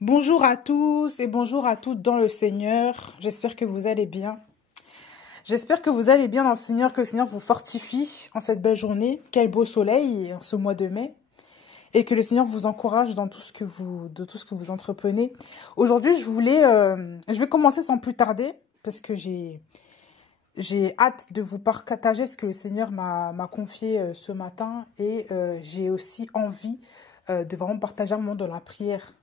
Bonjour à tous et bonjour à toutes dans le Seigneur. J'espère que vous allez bien. J'espère que vous allez bien dans le Seigneur, que le Seigneur vous fortifie en cette belle journée. Quel beau soleil en ce mois de mai. Et que le Seigneur vous encourage dans de tout ce que vous entreprenez. Aujourd'hui, je vais commencer sans plus tarder parce que j'ai hâte de vous partager ce que le Seigneur m'a confié ce matin. Et j'ai aussi envie de vraiment partager un moment dans la prière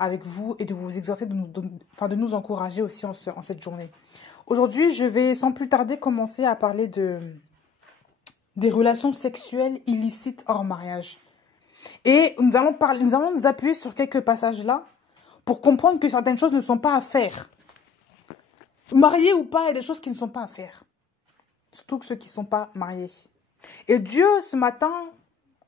avec vous et de vous exhorter, de nous encourager aussi en cette journée. Aujourd'hui, je vais sans plus tarder commencer à parler des relations sexuelles illicites hors mariage. Et nous allons nous appuyer sur quelques passages là pour comprendre que certaines choses ne sont pas à faire. Mariés ou pas, il y a des choses qui ne sont pas à faire. Surtout que ceux qui ne sont pas mariés. Et Dieu, ce matin,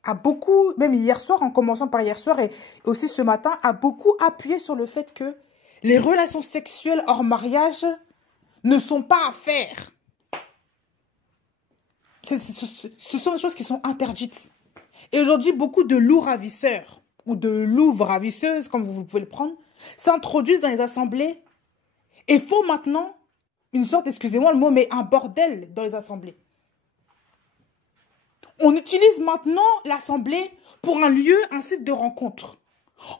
a beaucoup, même hier soir, en commençant par hier soir et aussi ce matin, a beaucoup appuyé sur le fait que les relations sexuelles hors mariage ne sont pas à faire. Ce sont des choses qui sont interdites. Et aujourd'hui, beaucoup de loups ravisseurs ou de louves ravisseuses, comme vous pouvez le prendre, s'introduisent dans les assemblées et font maintenant une sorte, excusez-moi le mot, mais un bordel dans les assemblées. On utilise maintenant l'assemblée pour un site de rencontre.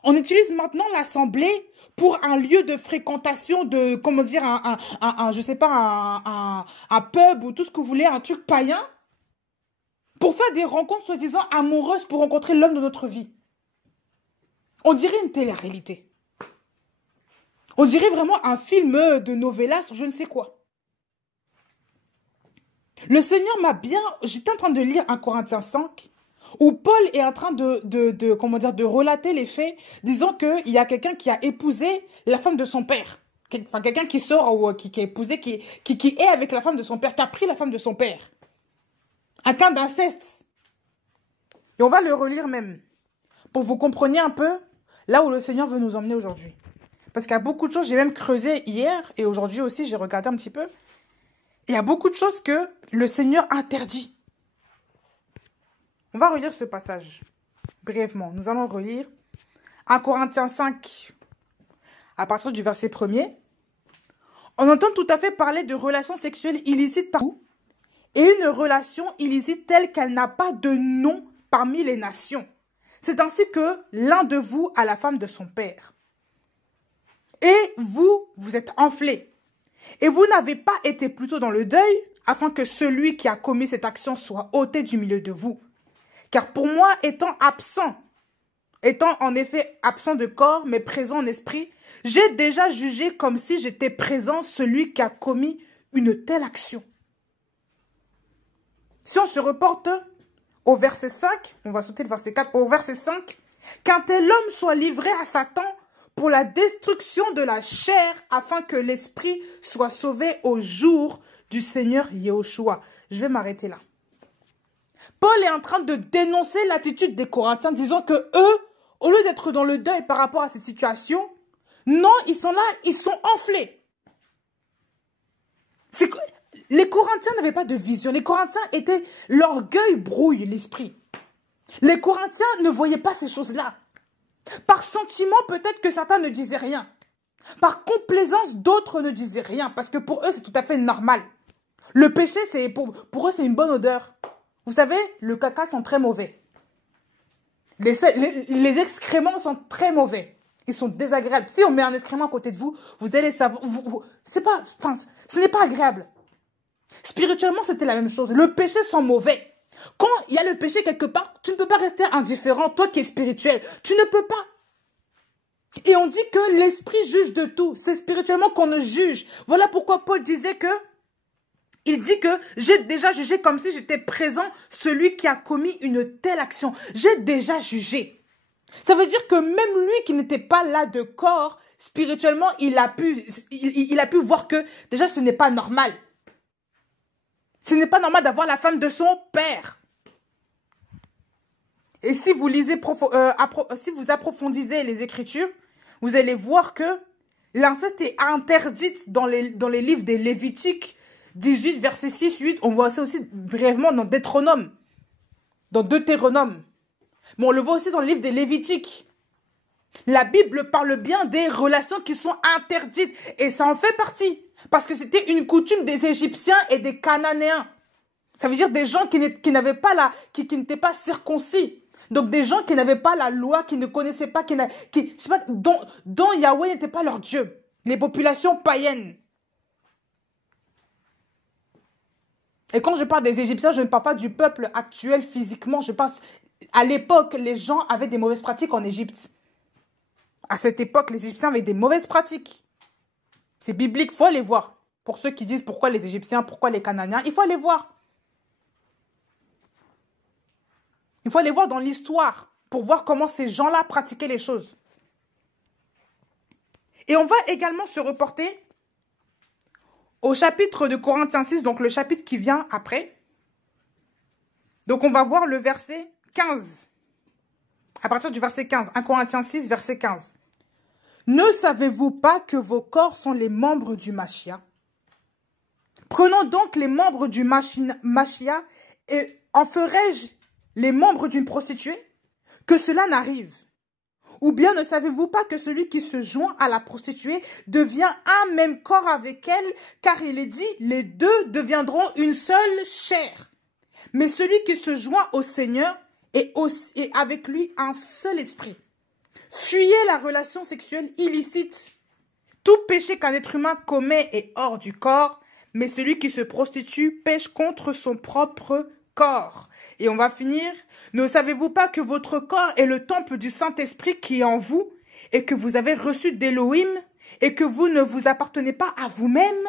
On utilise maintenant l'assemblée pour un lieu de fréquentation de, comment dire, je sais pas, un pub ou tout ce que vous voulez, un truc païen, pour faire des rencontres soi-disant amoureuses pour rencontrer l'homme de notre vie. On dirait une télé-réalité. On dirait vraiment un film de novelas ou je ne sais quoi. Le Seigneur m'a bien... J'étais en train de lire 1 Corinthiens 5, où Paul est en train de relater les faits, disant qu'il y a quelqu'un qui a épousé la femme de son père. Enfin, quelqu'un qui sort ou qui a épousé, qui est avec la femme de son père, qui a pris la femme de son père. Un cas d'inceste. Et on va le relire même, pour que vous compreniez un peu là où le Seigneur veut nous emmener aujourd'hui. Parce qu'il y a beaucoup de choses, j'ai même creusé hier, et aujourd'hui aussi, j'ai regardé un petit peu. Il y a beaucoup de choses que le Seigneur interdit. On va relire ce passage brièvement. Nous allons relire 1 Corinthiens 5 à partir du verset 1er. On entend tout à fait parler de relations sexuelles illicites partout et une relation illicite telle qu'elle n'a pas de nom parmi les nations. C'est ainsi que l'un de vous a la femme de son père. Et vous êtes enflés. Et vous n'avez pas été plutôt dans le deuil, afin que celui qui a commis cette action soit ôté du milieu de vous. Car pour moi, étant en effet absent de corps, mais présent en esprit, j'ai déjà jugé comme si j'étais présent celui qui a commis une telle action. Si on se reporte au verset 5, on va sauter le verset 4, au verset 5, qu'un tel homme soit livré à Satan pour la destruction de la chair, afin que l'esprit soit sauvé au jour du Seigneur Yahushua. Je vais m'arrêter là. Paul est en train de dénoncer l'attitude des Corinthiens, disant que eux, au lieu d'être dans le deuil par rapport à ces situations, non, ils sont là, ils sont enflés. Les Corinthiens n'avaient pas de vision. Les Corinthiens étaient... L'orgueil brouille l'esprit. Les Corinthiens ne voyaient pas ces choses-là. Par sentiment, peut-être que certains ne disaient rien. Par complaisance, d'autres ne disaient rien. Parce que pour eux, c'est tout à fait normal. Le péché, pour eux, c'est une bonne odeur. Vous savez, le caca sent très mauvais. Les excréments sont très mauvais. Ils sont désagréables. Si on met un excrément à côté de vous, vous allez savoir... ce n'est pas agréable. Spirituellement, c'était la même chose. Le péché sent mauvais. Quand il y a le péché quelque part, tu ne peux pas rester indifférent, toi qui es spirituel. Tu ne peux pas. Et on dit que l'esprit juge de tout. C'est spirituellement qu'on ne juge. Voilà pourquoi Paul disait que, il dit que j'ai déjà jugé comme si j'étais présent celui qui a commis une telle action. J'ai déjà jugé. Ça veut dire que même lui qui n'était pas là de corps, spirituellement, il a pu voir que déjà ce n'est pas normal. Ce n'est pas normal d'avoir la femme de son père. Et si vous lisez, si vous approfondissez les Écritures, vous allez voir que l'inceste est interdit dans les livres des Lévitiques 18, verset 6, 8. On voit ça aussi brièvement dans Deutéronome. Dans Deutéronome. Mais on le voit aussi dans le livre des Lévitiques. La Bible parle bien des relations qui sont interdites. Et ça en fait partie. Parce que c'était une coutume des Égyptiens et des Cananéens. Ça veut dire des gens qui n'avaient pas qui n'étaient pas circoncis. Donc des gens qui n'avaient pas la loi, qui ne connaissaient pas, je sais pas, dont Yahweh n'était pas leur Dieu. Les populations païennes. Et quand je parle des Égyptiens, je ne parle pas du peuple actuel physiquement. Je pense, à l'époque, les gens avaient des mauvaises pratiques en Égypte. À cette époque, les Égyptiens avaient des mauvaises pratiques. C'est biblique, il faut aller voir. Pour ceux qui disent pourquoi les Égyptiens, pourquoi les Cananéens, il faut aller voir. Il faut aller voir dans l'histoire pour voir comment ces gens-là pratiquaient les choses. Et on va également se reporter au chapitre de Corinthiens 6, donc le chapitre qui vient après. Donc on va voir le verset 15. À partir du verset 15, 1 Corinthiens 6, verset 15. Ne savez-vous pas que vos corps sont les membres du Machia? Prenons donc les membres du Machia et en ferai-je les membres d'une prostituée? Que cela n'arrive. Ou bien ne savez-vous pas que celui qui se joint à la prostituée devient un même corps avec elle, car il est dit, les deux deviendront une seule chair. Mais celui qui se joint au Seigneur est avec lui un seul esprit. Fuyez la relation sexuelle illicite. Tout péché qu'un être humain commet est hors du corps, mais celui qui se prostitue pêche contre son propre corps. Et on va finir. Ne savez-vous pas que votre corps est le temple du Saint-Esprit qui est en vous et que vous avez reçu d'Élohim et que vous ne vous appartenez pas à vous-même,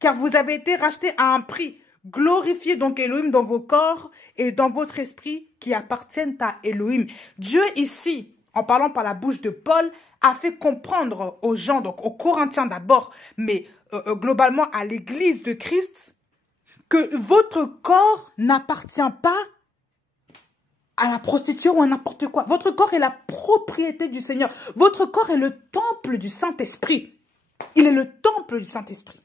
car vous avez été rachetés à un prix. Glorifiez donc Élohim dans vos corps et dans votre esprit qui appartiennent à Élohim. Dieu ici, en parlant par la bouche de Paul, a fait comprendre aux gens, donc aux Corinthiens d'abord, mais globalement à l'Église de Christ, que votre corps n'appartient pas à la prostituée ou à n'importe quoi. Votre corps est la propriété du Seigneur. Votre corps est le temple du Saint-Esprit. Il est le temple du Saint-Esprit.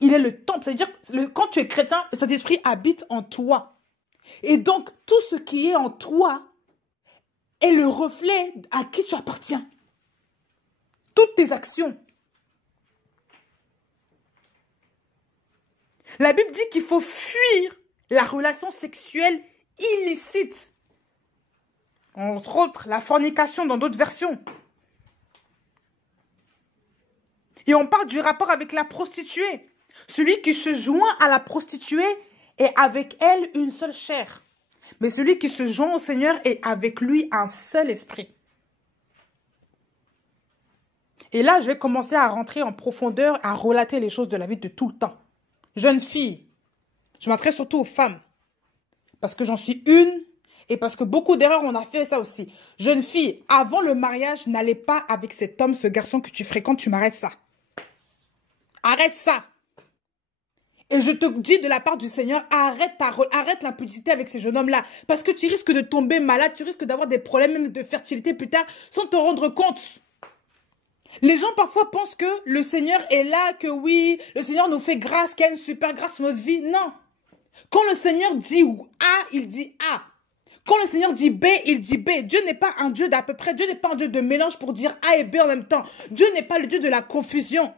Il est le temple. C'est-à-dire, quand tu es chrétien, le Saint-Esprit habite en toi. Et donc, tout ce qui est en toi est le reflet à qui tu appartiens. Toutes tes actions. La Bible dit qu'il faut fuir la relation sexuelle illicite. Entre autres, la fornication dans d'autres versions. Et on parle du rapport avec la prostituée. Celui qui se joint à la prostituée est avec elle une seule chair. Mais celui qui se joint au Seigneur est avec lui un seul esprit. Et là, je vais commencer à rentrer en profondeur, à relater les choses de la vie de tout le temps. Jeune fille, je m'adresse surtout aux femmes. Parce que j'en suis une. Et parce que beaucoup d'erreurs, on a fait ça aussi. Jeune fille, avant le mariage, n'allez pas avec cet homme, ce garçon que tu fréquentes, tu m'arrêtes ça. Arrête ça. Et je te dis de la part du Seigneur, arrête l'impudicité avec ces jeunes hommes-là. Parce que tu risques de tomber malade, tu risques d'avoir des problèmes même de fertilité plus tard, sans te rendre compte. Les gens parfois pensent que le Seigneur est là, que oui, le Seigneur nous fait grâce, qu'il y a une super grâce sur notre vie. Non. Quand le Seigneur dit A, il dit A. Quand le Seigneur dit B, il dit B. Dieu n'est pas un Dieu d'à peu près. Dieu n'est pas un Dieu de mélange pour dire A et B en même temps. Dieu n'est pas le Dieu de la confusion.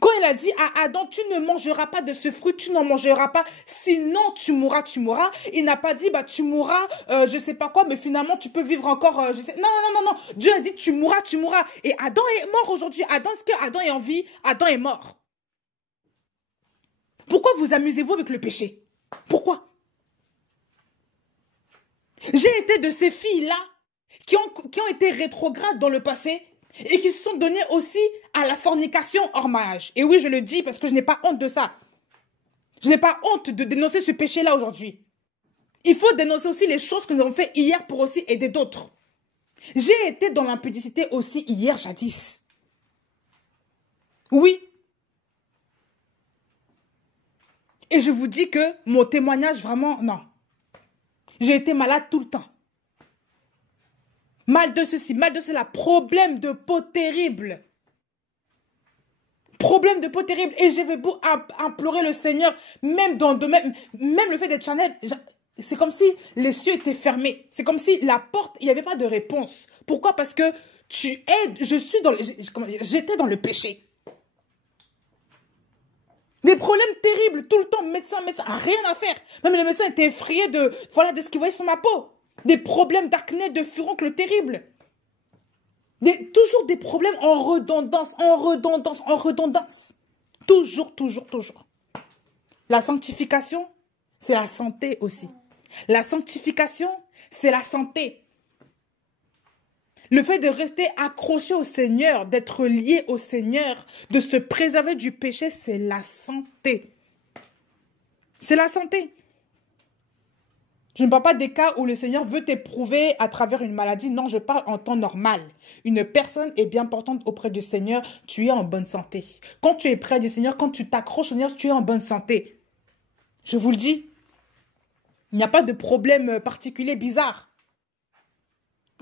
Quand il a dit à Adam, tu ne mangeras pas de ce fruit, tu n'en mangeras pas, sinon tu mourras, tu mourras. Il n'a pas dit, bah tu mourras, je sais pas quoi, mais finalement tu peux vivre encore, je sais. Non, non, non, non, non. Dieu a dit, tu mourras, tu mourras. Et Adam est mort aujourd'hui. Adam, est-ce que Adam est en vie? Adam est mort. Pourquoi vous amusez-vous avec le péché? Pourquoi? J'ai été de ces filles-là qui ont été rétrogrades dans le passé et qui se sont données aussi à la fornication hors mariage. Et oui, je le dis parce que je n'ai pas honte de ça. Je n'ai pas honte de dénoncer ce péché-là aujourd'hui. Il faut dénoncer aussi les choses que nous avons fait hier pour aussi aider d'autres. J'ai été dans l'impudicité aussi hier, jadis. Oui. Et je vous dis que mon témoignage, vraiment, non. J'ai été malade tout le temps. Mal de ceci, mal de cela. Problème de peau terrible. Problème de peau terrible. Et j'avais beau implorer le Seigneur, même le fait d'être charnel. c'est comme si les cieux étaient fermés. C'est comme si la porte, il n'y avait pas de réponse. Pourquoi? Parce que j'étais dans le péché. Des problèmes terribles, tout le temps, médecin, rien à faire. Même les médecins étaient effrayés voilà, de ce qu'ils voyaient sur ma peau. Des problèmes d'acné, de furoncle terribles. Toujours des problèmes en redondance, en redondance, en redondance. Toujours, toujours, toujours. La sanctification, c'est la santé aussi. La sanctification, c'est la santé. Le fait de rester accroché au Seigneur, d'être lié au Seigneur, de se préserver du péché, c'est la santé. C'est la santé. Je ne parle pas des cas où le Seigneur veut t'éprouver à travers une maladie. Non, je parle en temps normal. Une personne est bien portante auprès du Seigneur, tu es en bonne santé. Quand tu es près du Seigneur, quand tu t'accroches au Seigneur, tu es en bonne santé. Je vous le dis, il n'y a pas de problème particulier bizarre.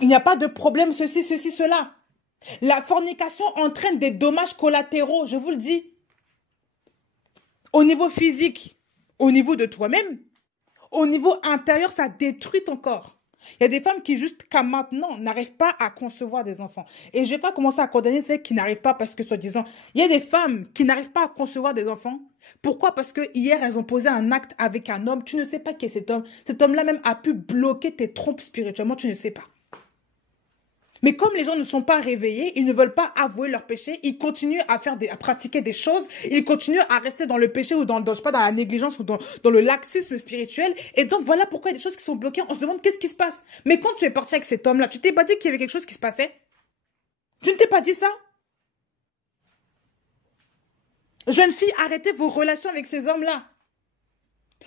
Il n'y a pas de problème ceci, cela. La fornication entraîne des dommages collatéraux, je vous le dis. Au niveau physique, au niveau de toi-même, au niveau intérieur, ça détruit ton corps. Il y a des femmes qui, jusqu'à maintenant, n'arrivent pas à concevoir des enfants. Et je ne vais pas commencer à condamner celles qui n'arrivent pas parce que, soi-disant, il y a des femmes qui n'arrivent pas à concevoir des enfants. Pourquoi? Parce que hier, elles ont posé un acte avec un homme. Tu ne sais pas qui est cet homme. Cet homme-là même a pu bloquer tes trompes spirituellement. Tu ne sais pas. Mais comme les gens ne sont pas réveillés, ils ne veulent pas avouer leur péché, ils continuent à pratiquer des choses, ils continuent à rester dans le péché ou je sais pas, dans la négligence ou dans le laxisme spirituel. Et donc, voilà pourquoi il y a des choses qui sont bloquées. On se demande qu'est-ce qui se passe. Mais quand tu es parti avec cet homme-là, tu t'es pas dit qu'il y avait quelque chose qui se passait? Tu ne t'es pas dit ça? Jeune fille, arrêtez vos relations avec ces hommes-là.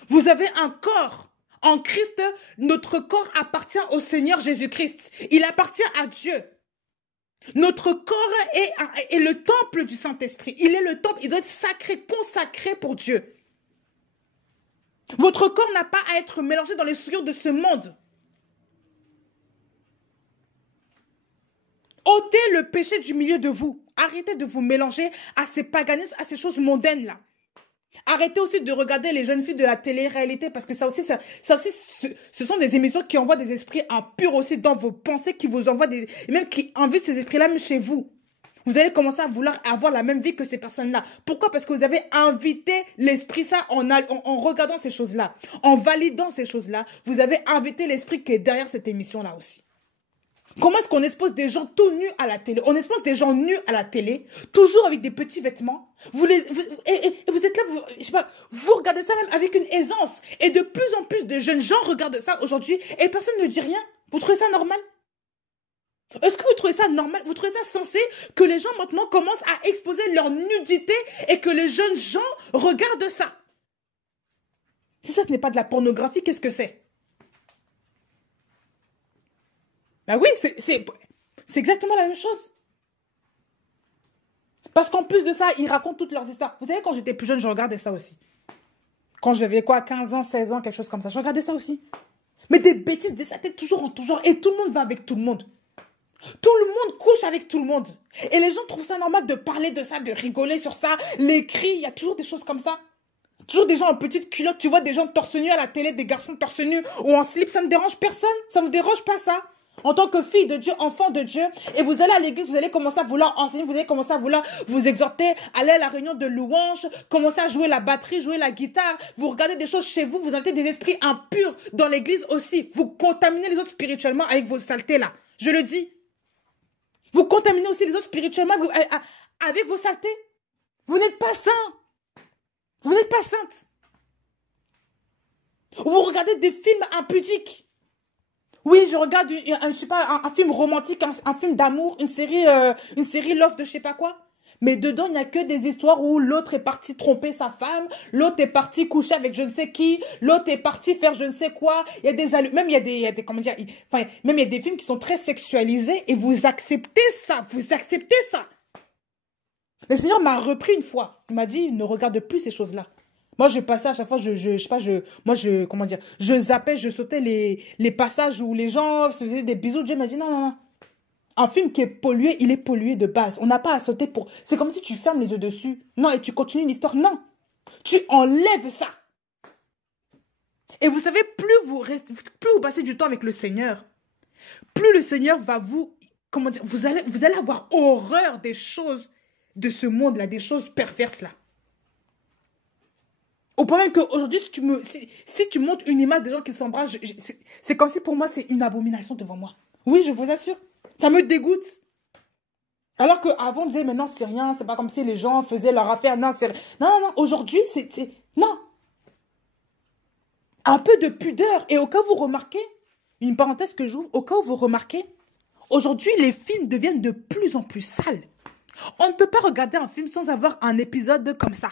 Vous avez un corps. En Christ, notre corps appartient au Seigneur Jésus-Christ. Il appartient à Dieu. Notre corps est le temple du Saint-Esprit. Il est le temple, il doit être sacré, consacré pour Dieu. Votre corps n'a pas à être mélangé dans les souillures de ce monde. Ôtez le péché du milieu de vous. Arrêtez de vous mélanger à ces paganismes, à ces choses mondaines-là. Arrêtez aussi de regarder les jeunes filles de la télé-réalité parce que ça aussi, ce sont des émissions qui envoient des esprits impurs aussi dans vos pensées, qui vous envoient et même qui invitent ces esprits-là même chez vous. Vous allez commencer à vouloir avoir la même vie que ces personnes-là. Pourquoi? Parce que vous avez invité l'esprit ça en regardant ces choses-là, en validant ces choses-là. Vous avez invité l'esprit qui est derrière cette émission-là aussi. Comment est-ce qu'on expose des gens tout nus à la télé? On expose des gens nus à la télé, toujours avec des petits vêtements. Et vous êtes là, je sais pas, vous regardez ça même avec une aisance. Et de plus en plus de jeunes gens regardent ça aujourd'hui et personne ne dit rien. Vous trouvez ça normal? Est-ce que vous trouvez ça normal? Vous trouvez ça sensé que les gens maintenant commencent à exposer leur nudité et que les jeunes gens regardent ça? Si ça, ce n'est pas de la pornographie, qu'est-ce que c'est? Ben oui, c'est exactement la même chose. Parce qu'en plus de ça, ils racontent toutes leurs histoires. Vous savez, quand j'étais plus jeune, je regardais ça aussi. Quand j'avais quoi, 15 ans, 16 ans, quelque chose comme ça, je regardais ça aussi. Mais des bêtises, des saletés, toujours en tout genre. Et tout le monde va avec tout le monde. Tout le monde couche avec tout le monde. Et les gens trouvent ça normal de parler de ça, de rigoler sur ça. Les cris, il y a toujours des choses comme ça. Toujours des gens en petites culottes. Tu vois des gens torse nu à la télé, des garçons torse nu ou en slip. Ça ne dérange personne. Ça ne vous dérange pas ça? En tant que fille de Dieu, enfant de Dieu, et vous allez à l'église, vous allez commencer à vouloir enseigner, vous allez commencer à vouloir vous exhorter, aller à la réunion de louange, commencer à jouer la batterie, jouer la guitare, vous regardez des choses chez vous, vous invitez des esprits impurs dans l'église aussi. Vous contaminez les autres spirituellement avec vos saletés là. Je le dis. Vous contaminez aussi les autres spirituellement avec vos saletés. Vous n'êtes pas saints. Vous n'êtes pas saintes. Vous regardez des films impudiques. Oui, je regarde, je sais pas, un film romantique, un film d'amour, une série love de je sais pas quoi. Mais dedans, il n'y a que des histoires où l'autre est parti tromper sa femme, l'autre est parti coucher avec je ne sais qui, l'autre est parti faire je ne sais quoi. Il y a même il y a des comment dire, même il y a des films qui sont très sexualisés et vous acceptez ça, vous acceptez ça. Le Seigneur m'a repris une fois. Il m'a dit, ne regarde plus ces choses-là. Moi, je passais à chaque fois, comment dire, je zappais, je sautais les passages où les gens se faisaient des bisous. Dieu m'a dit, non, non, non. Un film qui est pollué, il est pollué de base. On n'a pas à sauter pour... C'est comme si tu fermes les yeux dessus. Non, et tu continues l'histoire. Non. Tu enlèves ça. Et vous savez, plus vous passez du temps avec le Seigneur, plus le Seigneur va vous, comment dire, vous allez avoir horreur des choses de ce monde-là, des choses perverses là. Au point même qu'aujourd'hui, si tu montres une image des gens qui s'embrassent, c'est comme si pour moi, c'est une abomination devant moi. Oui, je vous assure. Ça me dégoûte. Alors qu'avant, on disait, mais non, c'est rien, c'est pas comme si les gens faisaient leur affaire. Non, c'est... Non, non, non, aujourd'hui, Non. Un peu de pudeur. Et au cas où vous remarquez, une parenthèse que j'ouvre, au cas où vous remarquez, aujourd'hui, les films deviennent de plus en plus sales. On ne peut pas regarder un film sans avoir un épisode comme ça.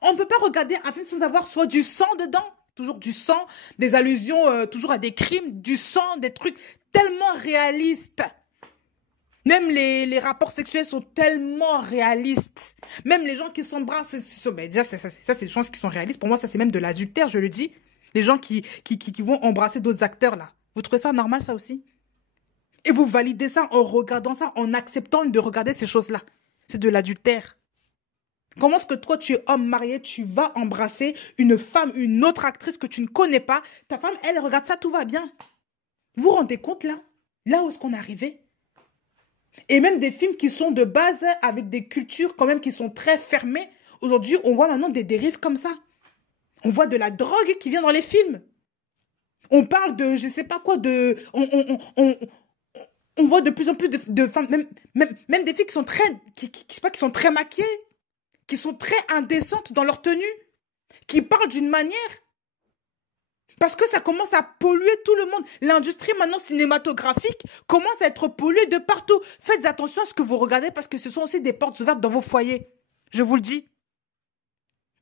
On ne peut pas regarder un film sans avoir soit du sang dedans, toujours du sang, des allusions toujours à des crimes, du sang, des trucs tellement réalistes. Même les rapports sexuels sont tellement réalistes. Même les gens qui s'embrassent, déjà, ça c'est des choses qui sont réalistes. Pour moi, ça c'est même de l'adultère, je le dis. Les gens qui vont embrasser d'autres acteurs, là. Vous trouvez ça normal, ça aussi? Et vous validez ça en regardant ça, en acceptant de regarder ces choses-là. C'est de l'adultère. Comment est-ce que toi, tu es homme marié, tu vas embrasser une femme, une autre actrice que tu ne connais pas? Ta femme, elle regarde ça, tout va bien. Vous vous rendez compte, là? Là où est-ce qu'on est arrivé? Et même des films qui sont de base avec des cultures quand même qui sont très fermées. Aujourd'hui, on voit maintenant des dérives comme ça. On voit de la drogue qui vient dans les films. On parle de, je sais pas quoi, on voit de plus en plus de femmes, même des filles qui sont qui sont très maquillées, qui sont très indécentes dans leur tenue, qui parlent d'une manière, parce que ça commence à polluer tout le monde. L'industrie maintenant cinématographique commence à être polluée de partout. Faites attention à ce que vous regardez parce que ce sont aussi des portes ouvertes dans vos foyers. Je vous le dis.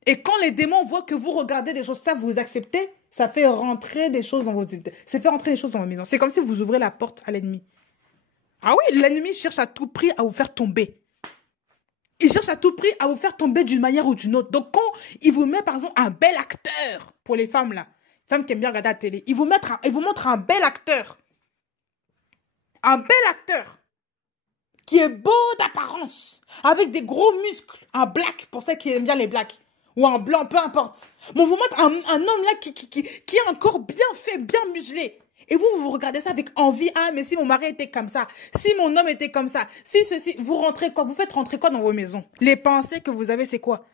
Et quand les démons voient que vous regardez des choses, ça vous acceptez, ça fait rentrer des choses dans vos... Ça fait rentrer des choses dans vos maisons. C'est comme si vous ouvrez la porte à l'ennemi. Ah oui, l'ennemi cherche à tout prix à vous faire tomber. Il cherche à tout prix à vous faire tomber d'une manière ou d'une autre. Donc quand il vous met par exemple un bel acteur, pour les femmes là, femmes qui aiment bien regarder la télé, il vous montre un bel acteur. Un bel acteur qui est beau d'apparence, avec des gros muscles, un black, pour ceux qui aiment bien les blacks, ou un blanc, peu importe. Mais on vous montre un homme là qui est encore bien fait, bien muselé. Et vous regardez ça avec envie. Ah, mais si mon mari était comme ça, si mon homme était comme ça, si ceci, vous rentrez quoi? Vous faites rentrer quoi dans vos maisons? Les pensées que vous avez, c'est quoi?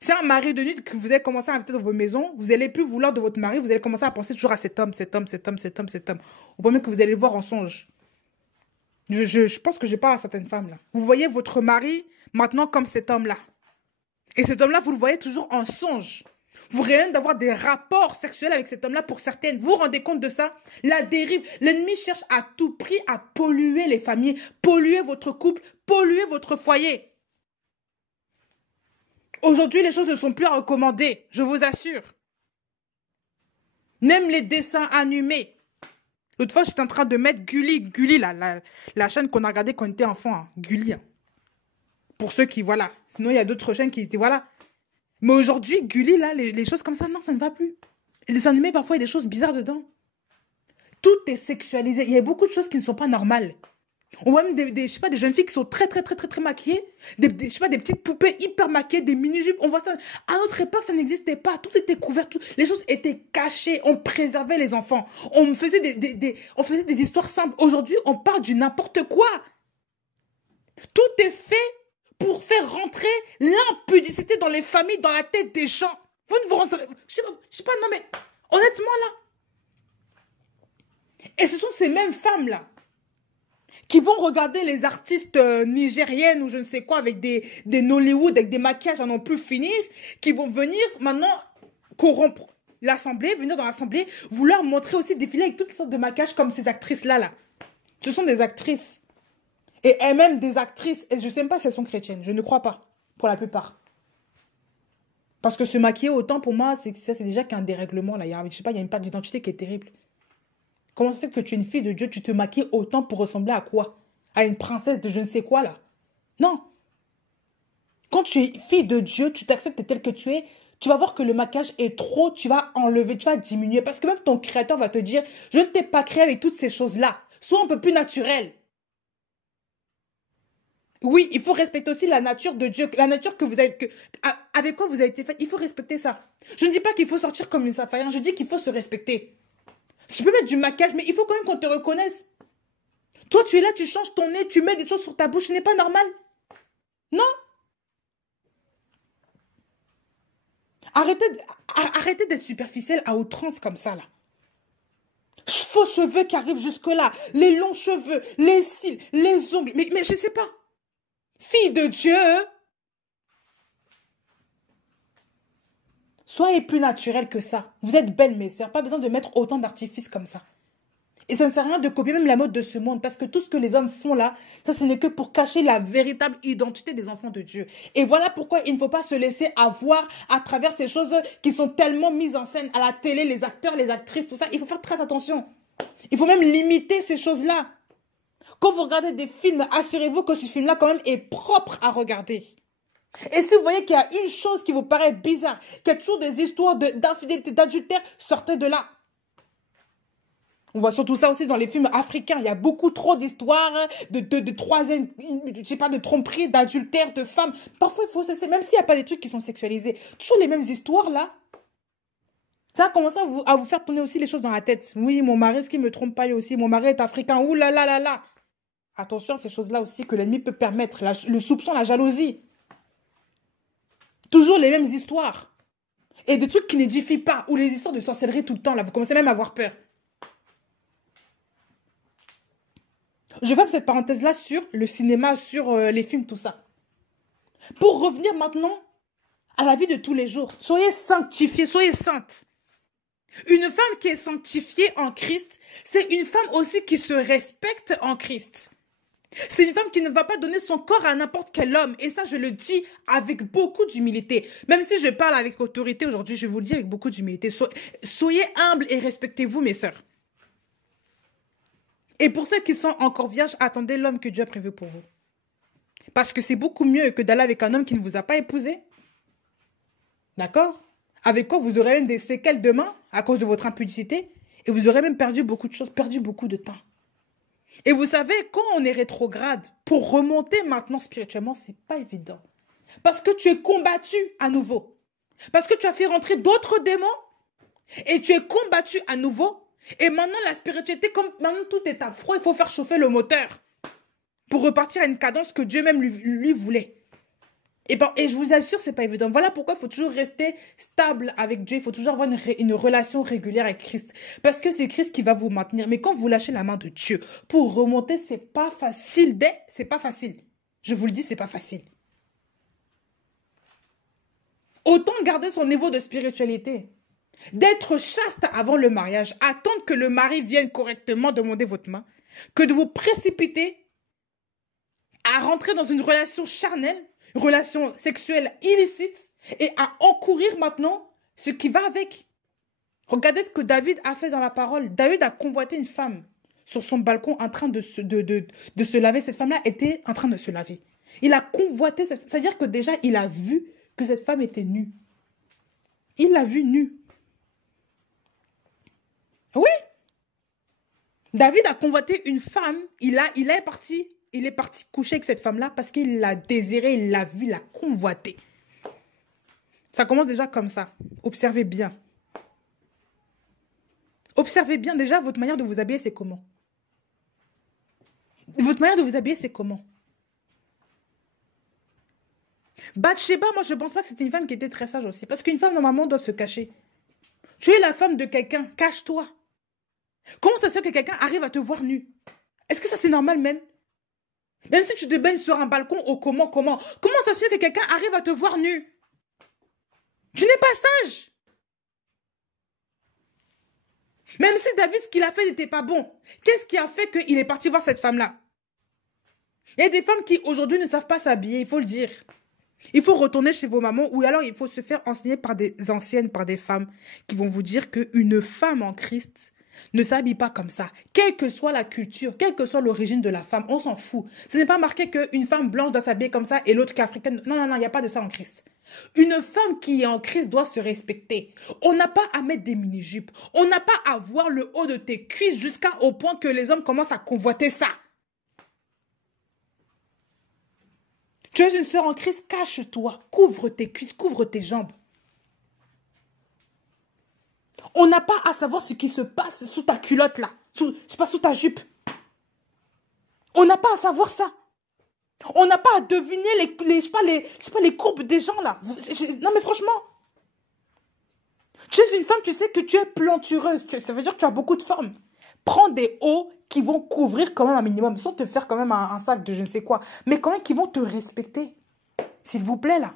C'est un mari de nuit que vous allez commencer à inviter dans vos maisons. Vous n'allez plus vouloir de votre mari. Vous allez commencer à penser toujours à cet homme, cet homme, cet homme, cet homme, cet homme. Au point même que vous allez le voir en songe. Je pense que je parle à certaines femmes là. Vous voyez votre mari maintenant comme cet homme-là. Et cet homme-là, vous le voyez toujours en songe. Vous rêvez d'avoir des rapports sexuels avec cet homme-là pour certaines. Vous vous rendez compte de ça? La dérive. L'ennemi cherche à tout prix à polluer les familles, polluer votre couple, polluer votre foyer. Aujourd'hui, les choses ne sont plus à recommander, je vous assure. Même les dessins animés. L'autre fois, j'étais en train de mettre Gulli. Gulli, la chaîne qu'on a regardée quand on était enfant. Hein. Gulli. Hein. Pour ceux qui, voilà. Sinon, il y a d'autres chaînes qui étaient, voilà. Mais aujourd'hui, Gulli, là, les choses comme ça, non, ça ne va plus. Les dessins animés, parfois, il y a des choses bizarres dedans. Tout est sexualisé. Il y a beaucoup de choses qui ne sont pas normales. On voit même je sais pas, des jeunes filles qui sont très maquillées. Je sais pas, des petites poupées hyper maquillées, des mini-jupes. On voit ça. À notre époque, ça n'existait pas. Tout était couvert. Les choses étaient cachées. On préservait les enfants. On faisait on faisait des histoires simples. Aujourd'hui, on parle du n'importe quoi. Tout est fait pour faire rentrer l'impudicité dans les familles, dans la tête des gens. Vous ne vous rentrez... Je sais pas, non mais... Honnêtement, là. Et ce sont ces mêmes femmes-là qui vont regarder les artistes nigériennes ou je ne sais quoi avec des Nollywood, avec des maquillages à n'en plus finir, qui vont venir maintenant corrompre l'Assemblée, venir dans l'Assemblée, vouloir montrer aussi défiler avec toutes sortes de maquillages comme ces actrices-là. Là. Ce sont des actrices. Et elles-mêmes des actrices, et je ne sais même pas si elles sont chrétiennes, je ne crois pas, pour la plupart. Parce que se maquiller autant, pour moi, c'est déjà qu'un dérèglement. Là. Je sais pas, il y a une part d'identité qui est terrible. Comment c'est que tu es une fille de Dieu, tu te maquilles autant pour ressembler à quoi? À une princesse de je ne sais quoi, là? Non. Quand tu es fille de Dieu, tu t'acceptes tel que tu es, tu vas voir que le maquillage est trop, tu vas enlever, tu vas diminuer. Parce que même ton créateur va te dire, je ne t'ai pas créé avec toutes ces choses-là. Sois un peu plus naturel. Oui, il faut respecter aussi la nature de Dieu, la nature que vous avez, avec quoi vous avez été fait. Il faut respecter ça. Je ne dis pas qu'il faut sortir comme une safaïen, je dis qu'il faut se respecter. Tu peux mettre du maquillage, mais il faut quand même qu'on te reconnaisse. Toi, tu es là, tu changes ton nez, tu mets des choses sur ta bouche, ce n'est pas normal. Non. Arrêtez, arrêtez d'être superficiel à outrance comme ça, là. Faux cheveux qui arrivent jusque-là, les longs cheveux, les cils, les ongles. Mais je sais pas. Fille de Dieu, soyez plus naturelle que ça. Vous êtes belles, mes sœurs. Pas besoin de mettre autant d'artifices comme ça. Et ça ne sert à rien de copier même la mode de ce monde, parce que tout ce que les hommes font là, ça ce n'est que pour cacher la véritable identité des enfants de Dieu. Et voilà pourquoi il ne faut pas se laisser avoir à travers ces choses qui sont tellement mises en scène à la télé, les acteurs, les actrices, tout ça. Il faut faire très attention. Il faut même limiter ces choses-là. Quand vous regardez des films, assurez-vous que ce film-là quand même est propre à regarder. Et si vous voyez qu'il y a une chose qui vous paraît bizarre, qu'il y a toujours des histoires d'infidélité, d'adultère, sortez de là. On voit surtout ça aussi dans les films africains. Il y a beaucoup trop d'histoires de troisième, je sais pas, de tromperie, d'adultère, de femmes. Parfois, il faut cesser, même s'il n'y a pas des trucs qui sont sexualisés. Toujours les mêmes histoires, là. Ça a commencé à vous faire tourner aussi les choses dans la tête. Oui, mon mari, est-ce qu'il me trompe pas lui aussi? Mon mari est africain. Ouh là là là là. Attention à ces choses-là aussi que l'ennemi peut permettre. Le soupçon, la jalousie. Toujours les mêmes histoires. Et des trucs qui n'édifient pas. Ou les histoires de sorcellerie tout le temps, là. Vous commencez même à avoir peur. Je ferme cette parenthèse-là sur le cinéma, sur les films, tout ça. Pour revenir maintenant à la vie de tous les jours. Soyez sanctifiés, soyez saintes. Une femme qui est sanctifiée en Christ, c'est une femme aussi qui se respecte en Christ. C'est une femme qui ne va pas donner son corps à n'importe quel homme. Et ça, je le dis avec beaucoup d'humilité. Même si je parle avec autorité aujourd'hui, je vous le dis avec beaucoup d'humilité. Soyez humbles et respectez-vous, mes sœurs. Et pour celles qui sont encore vierges, attendez l'homme que Dieu a prévu pour vous. Parce que c'est beaucoup mieux que d'aller avec un homme qui ne vous a pas épousé. D'accord? Avec quoi vous aurez même des séquelles demain à cause de votre impudicité. Et vous aurez même perdu beaucoup de choses, perdu beaucoup de temps. Et vous savez, quand on est rétrograde, pour remonter maintenant spirituellement, c'est pas évident. Parce que tu es combattu à nouveau. Parce que tu as fait rentrer d'autres démons. Et tu es combattu à nouveau. Et maintenant, la spiritualité, comme maintenant tout est à froid, il faut faire chauffer le moteur pour repartir à une cadence que Dieu même lui voulait. Et je vous assure, c'est pas évident. Voilà pourquoi il faut toujours rester stable avec Dieu. Il faut toujours avoir une relation régulière avec Christ. Parce que c'est Christ qui va vous maintenir. Mais quand vous lâchez la main de Dieu, pour remonter, c'est pas facile. C'est pas facile. Je vous le dis, c'est pas facile. Autant garder son niveau de spiritualité. D'être chaste avant le mariage, attendre que le mari vienne correctement demander votre main, que de vous précipiter à rentrer dans une relation charnelle, une relation sexuelle illicite, et à encourir maintenant ce qui va avec. Regardez ce que David a fait dans la parole. David a convoité une femme sur son balcon en train de se laver. Cette femme-là était en train de se laver. Il a convoité, c'est-à-dire que déjà, il a vu que cette femme était nue. Il l'a vue nue. Oui. David a convoité une femme. Il est parti coucher avec cette femme-là parce qu'il l'a désirée, il l'a vue, il l'a convoitée. Ça commence déjà comme ça. Observez bien. Observez bien déjà votre manière de vous habiller, c'est comment? Votre manière de vous habiller, c'est comment? Bathsheba, moi je ne pense pas que c'était une femme qui était très sage aussi. Parce qu'une femme normalement doit se cacher. Tu es la femme de quelqu'un, cache-toi. Comment ça se fait que quelqu'un arrive à te voir nu? Est-ce que ça c'est normal même? Même si tu te baignes sur un balcon, oh comment ça se fait que quelqu'un arrive à te voir nu? Tu n'es pas sage. Même si David, ce qu'il a fait n'était pas bon, qu'est-ce qui a fait qu'il est parti voir cette femme-là? Il y a des femmes qui aujourd'hui ne savent pas s'habiller, il faut le dire. Il faut retourner chez vos mamans ou alors il faut se faire enseigner par des anciennes, par des femmes qui vont vous dire qu'une femme en Christ ne s'habille pas comme ça. Quelle que soit la culture, quelle que soit l'origine de la femme, on s'en fout. Ce n'est pas marqué qu'une femme blanche doit s'habiller comme ça et l'autre qui est africaine. Non, il n'y a pas de ça en Christ. Une femme qui est en Christ doit se respecter. On n'a pas à mettre des mini-jupes. On n'a pas à voir le haut de tes cuisses jusqu'au point que les hommes commencent à convoiter ça. Tu es une sœur en Christ, cache-toi. Couvre tes cuisses, couvre tes jambes. On n'a pas à savoir ce qui se passe sous ta culotte là. Je sais pas, sous ta jupe. On n'a pas à savoir ça. On n'a pas à deviner les courbes des gens là. Non mais franchement. Tu es une femme, tu sais que tu es plantureuse. Ça veut dire que tu as beaucoup de formes. Prends des hauts qui vont couvrir quand même un minimum. Sans te faire quand même un sac de je ne sais quoi. Mais quand même qui vont te respecter. S'il vous plaît là.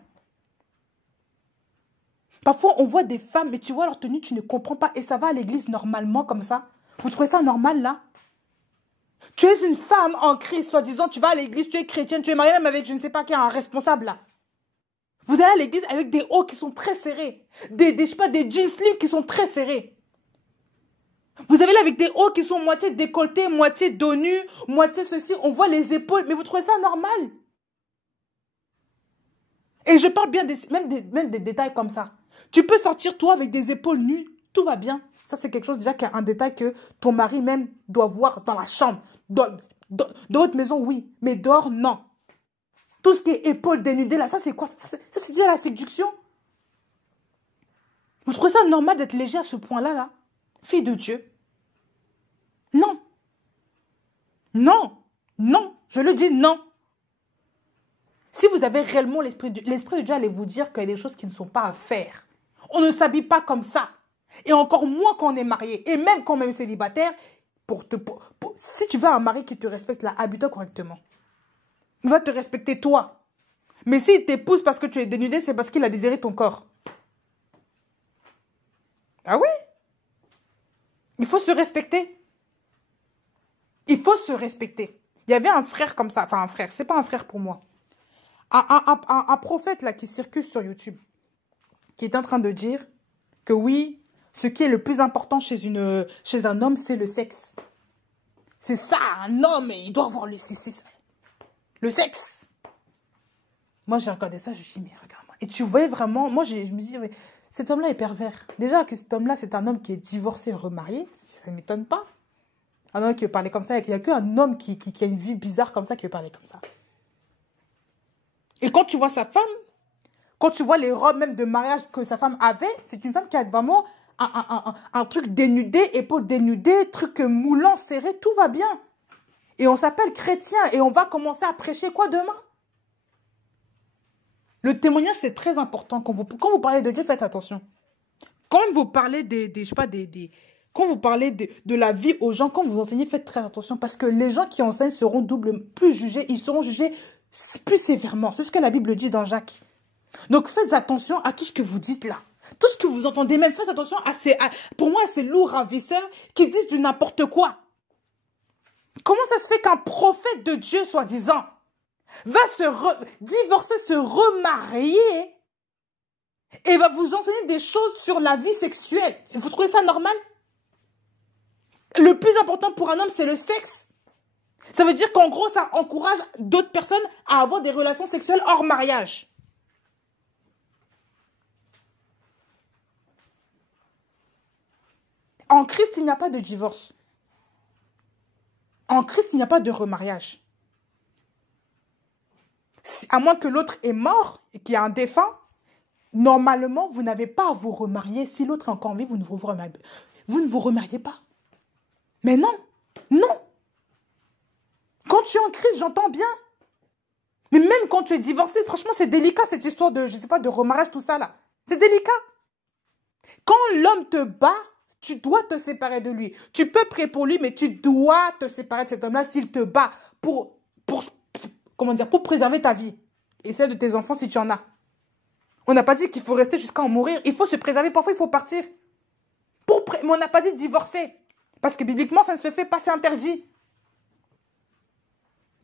Parfois on voit des femmes, mais tu vois leur tenue, tu ne comprends pas. Et ça va à l'église normalement comme ça. Vous trouvez ça normal là? Tu es une femme en Christ, soi-disant, tu vas à l'église, tu es chrétienne, tu es mariée même avec je ne sais pas qui, un responsable là. Vous allez à l'église avec des hauts qui sont très serrés. Je sais pas, des jeans slim qui sont très serrés. Vous avez là avec des hauts qui sont moitié décolletés, moitié dos nu, moitié ceci. On voit les épaules. Mais vous trouvez ça normal? Et je parle bien même des détails comme ça. Tu peux sortir toi avec des épaules nues. Tout va bien. Ça, c'est quelque chose déjà qui est un détail que ton mari même doit voir dans la chambre. Dans votre maison, oui. Mais dehors, non. Tout ce qui est épaules dénudées, là, ça, c'est quoi? Ça, c'est dit à la séduction. Vous trouvez ça normal d'être léger à ce point-là, là? Fille de Dieu. Non. Non. Non. Je le dis non. Si vous avez réellement l'esprit de Dieu, allez vous dire qu'il y a des choses qui ne sont pas à faire. On ne s'habille pas comme ça. Et encore moins quand on est marié. Et même quand on est célibataire, si tu veux un mari qui te respecte, là, habille-toi correctement. Il va te respecter toi. Mais s'il t'épouse parce que tu es dénudé, c'est parce qu'il a désiré ton corps. Ah oui? Il faut se respecter. Il faut se respecter. Il y avait un frère comme ça. Enfin, un frère. C'est pas un frère pour moi. Un prophète là qui circule sur YouTube. Qui est en train de dire que oui, ce qui est le plus important chez un homme, c'est le sexe. C'est ça, un homme, il doit avoir le sexe. Moi, j'ai regardé ça, je me suis dit, mais regarde-moi. Et tu voyais vraiment, moi, je me dis, mais cet homme-là est pervers. Déjà que cet homme-là, c'est un homme qui est divorcé, remarié, ça ne m'étonne pas. Un homme qui veut parler comme ça, il n'y a qu'un homme qui a une vie bizarre comme ça qui veut parler comme ça. Et quand tu vois sa femme, quand tu vois les robes même de mariage que sa femme avait, c'est une femme qui a vraiment un truc dénudé, épaules dénudées, truc moulant, serré, tout va bien. Et on s'appelle chrétien et on va commencer à prêcher quoi demain? Le témoignage, c'est très important. Quand vous parlez de Dieu, faites attention. Quand vous parlez quand vous parlez de la vie aux gens, quand vous enseignez, faites très attention. Parce que les gens qui enseignent seront plus jugés. Ils seront jugés plus sévèrement. C'est ce que la Bible dit dans Jacques. Donc, faites attention à tout ce que vous dites là. Tout ce que vous entendez, même faites attention pour moi, ces lourds ravisseurs qui disent du n'importe quoi. Comment ça se fait qu'un prophète de Dieu, soi-disant, va divorcer, se remarier et va vous enseigner des choses sur la vie sexuelle? Vous trouvez ça normal? Le plus important pour un homme, c'est le sexe. Ça veut dire qu'en gros, ça encourage d'autres personnes à avoir des relations sexuelles hors mariage. En Christ, il n'y a pas de divorce. En Christ, il n'y a pas de remariage. À moins que l'autre est mort et qu'il y a un défunt, normalement, vous n'avez pas à vous remarier. Si l'autre est encore en vie, vous ne vous remariez pas. Mais non, non. Quand tu es en Christ, j'entends bien. Mais même quand tu es divorcé, franchement, c'est délicat cette histoire de, je sais pas, de remariage, tout ça là. C'est délicat. Quand l'homme te bat, tu dois te séparer de lui. Tu peux prier pour lui, mais tu dois te séparer de cet homme-là s'il te bat pour préserver ta vie. Et celle de tes enfants si tu en as. On n'a pas dit qu'il faut rester jusqu'à en mourir. Il faut se préserver. Parfois, il faut partir. Mais on n'a pas dit divorcer. Parce que bibliquement, ça ne se fait pas. C'est interdit.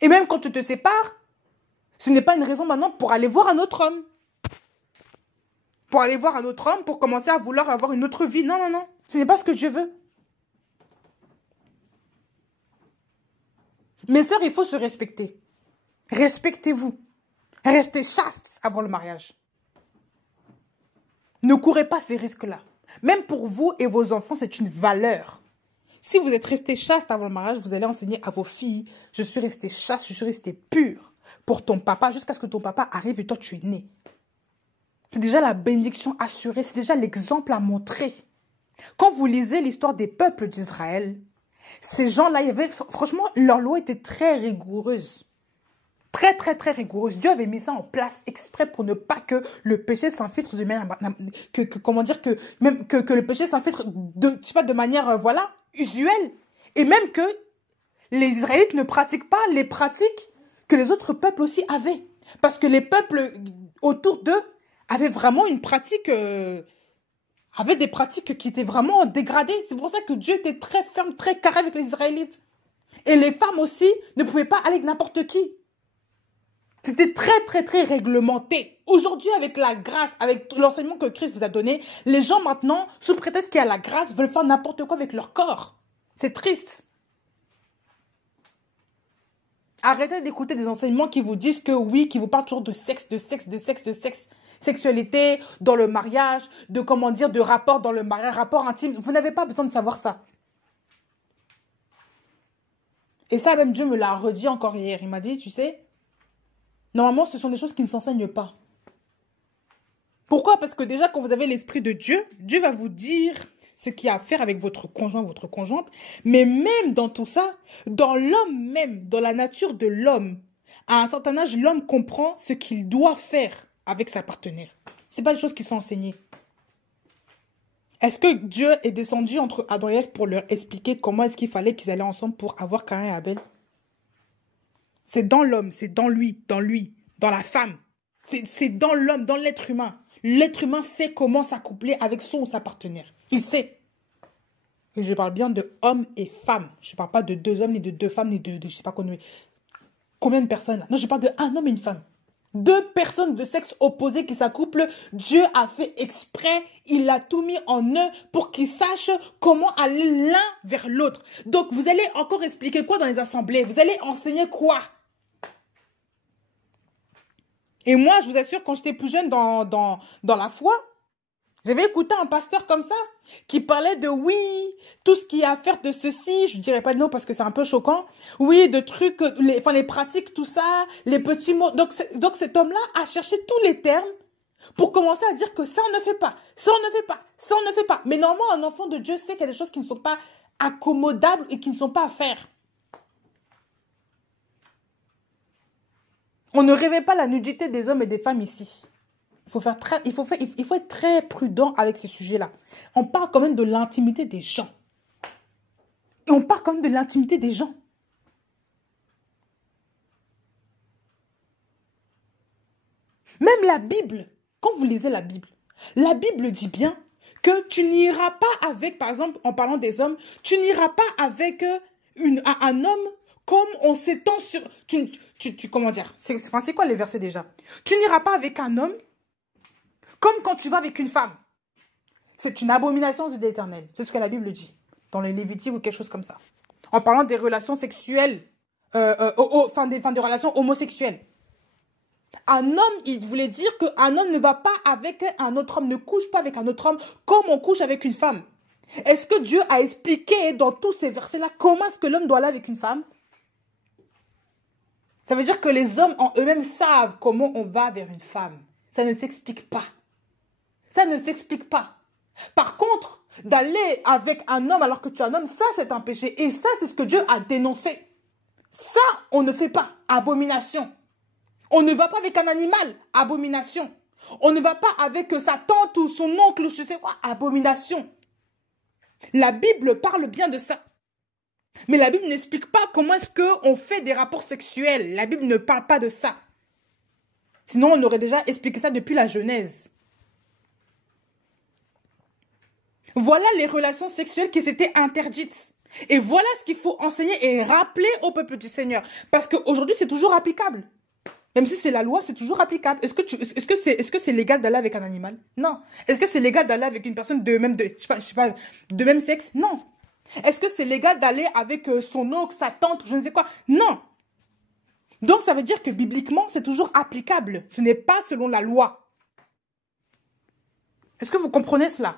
Et même quand tu te sépares, ce n'est pas une raison maintenant pour aller voir un autre homme. Pour aller voir un autre homme, pour commencer à vouloir avoir une autre vie. Non, non, non. Ce n'est pas ce que Dieu veut. Mes sœurs, il faut se respecter. Respectez-vous. Restez chaste avant le mariage. Ne courez pas ces risques-là. Même pour vous et vos enfants, c'est une valeur. Si vous êtes resté chaste avant le mariage, vous allez enseigner à vos filles, je suis restée chaste, je suis restée pure pour ton papa, jusqu'à ce que ton papa arrive et toi tu es né. C'est déjà la bénédiction assurée, c'est déjà l'exemple à montrer. Quand vous lisez l'histoire des peuples d'Israël, ces gens-là, franchement, leur loi était très rigoureuse. Très, très, très rigoureuse. Dieu avait mis ça en place exprès pour ne pas que le péché s'infiltre de manière, comment dire, que le péché s'infiltre de, je sais pas, de manière, voilà, usuelle. Et même que les Israélites ne pratiquent pas les pratiques que les autres peuples aussi avaient. Parce que les peuples autour d'eux avaient vraiment une pratique, avaient des pratiques qui étaient vraiment dégradées. C'est pour ça que Dieu était très ferme, très carré avec les Israélites. Et les femmes aussi ne pouvaient pas aller avec n'importe qui. C'était très, très, très réglementé. Aujourd'hui, avec la grâce, avec l'enseignement que Christ vous a donné, les gens maintenant, sous prétexte qu'il y a la grâce, veulent faire n'importe quoi avec leur corps. C'est triste. Arrêtez d'écouter des enseignements qui vous disent que oui, qui vous parlent toujours de sexe, de sexe, de sexe, de sexe, sexualité dans le mariage, de comment dire, de rapport dans le mariage, rapport intime. Vous n'avez pas besoin de savoir ça. Et ça, même Dieu me l'a redit encore hier. Il m'a dit, tu sais, normalement, ce sont des choses qui ne s'enseignent pas. Pourquoi? Parce que déjà, quand vous avez l'esprit de Dieu, Dieu va vous dire ce qu'il y a à faire avec votre conjoint, votre conjointe. Mais même dans tout ça, dans l'homme même, dans la nature de l'homme, à un certain âge, l'homme comprend ce qu'il doit faire avec sa partenaire. Ce n'est pas des choses qui sont enseignées. Est-ce que Dieu est descendu entre Adam et Ève pour leur expliquer comment est-ce qu'il fallait qu'ils allaient ensemble pour avoir Caïn et Abel? C'est dans l'homme, c'est dans lui, dans la femme. C'est dans l'homme, dans l'être humain. L'être humain sait comment s'accoupler avec son ou sa partenaire. Il sait. Et je parle bien de homme et femme. Je ne parle pas de deux hommes, ni de deux femmes, ni de je ne sais pas combien de personnes. Là. Non, je parle d'un homme et une femme. Deux personnes de sexe opposé qui s'accouplent. Dieu a fait exprès. Il a tout mis en eux pour qu'ils sachent comment aller l'un vers l'autre. Donc, vous allez encore expliquer quoi dans les assemblées? Vous allez enseigner quoi? Et moi, je vous assure, quand j'étais plus jeune dans la foi, j'avais écouté un pasteur comme ça, qui parlait de oui, tout ce qu'il y a à faire de ceci, je ne dirais pas le nom parce que c'est un peu choquant, oui, de trucs, les pratiques, tout ça, les petits mots. Donc cet homme-là a cherché tous les termes pour commencer à dire que ça on ne fait pas, ça on ne fait pas, ça on ne fait pas. Mais normalement, un enfant de Dieu sait qu'il y a des choses qui ne sont pas accommodables et qui ne sont pas à faire. On ne révèle pas la nudité des hommes et des femmes ici. Il faut être très prudent avec ce sujet-là. On parle quand même de l'intimité des gens. Et on parle quand même de l'intimité des gens. Même la Bible, quand vous lisez la Bible dit bien que tu n'iras pas avec, par exemple, en parlant des hommes, tu n'iras pas avec un homme comme on s'étend sur... comment dire? C'est quoi les versets déjà? Tu n'iras pas avec un homme comme quand tu vas avec une femme. C'est une abomination de l'Éternel. C'est ce que la Bible dit. Dans les Lévitiques ou quelque chose comme ça. En parlant des relations sexuelles. Des relations homosexuelles. Un homme, il voulait dire qu'un homme ne va pas avec un autre homme, ne couche pas avec un autre homme comme on couche avec une femme. Est-ce que Dieu a expliqué dans tous ces versets-là comment est-ce que l'homme doit aller avec une femme? Ça veut dire que les hommes en eux-mêmes savent comment on va vers une femme. Ça ne s'explique pas. Ça ne s'explique pas. Par contre, d'aller avec un homme alors que tu es un homme, ça c'est un péché. Et ça c'est ce que Dieu a dénoncé. Ça, on ne fait pas. Abomination. On ne va pas avec un animal. Abomination. On ne va pas avec sa tante ou son oncle ou je sais quoi. Abomination. La Bible parle bien de ça. Mais la Bible n'explique pas comment est-ce qu'on fait des rapports sexuels. La Bible ne parle pas de ça. Sinon, on aurait déjà expliqué ça depuis la Genèse. Voilà les relations sexuelles qui s'étaient interdites. Et voilà ce qu'il faut enseigner et rappeler au peuple du Seigneur. Parce qu'aujourd'hui, c'est toujours applicable. Même si c'est la loi, c'est toujours applicable. Est-ce que c'est légal d'aller avec un animal? Non. Est-ce que c'est légal d'aller avec une personne de même sexe? Non. Est-ce que c'est légal d'aller avec son oncle, sa tante, je ne sais quoi? Non. Donc, ça veut dire que bibliquement, c'est toujours applicable. Ce n'est pas selon la loi. Est-ce que vous comprenez cela?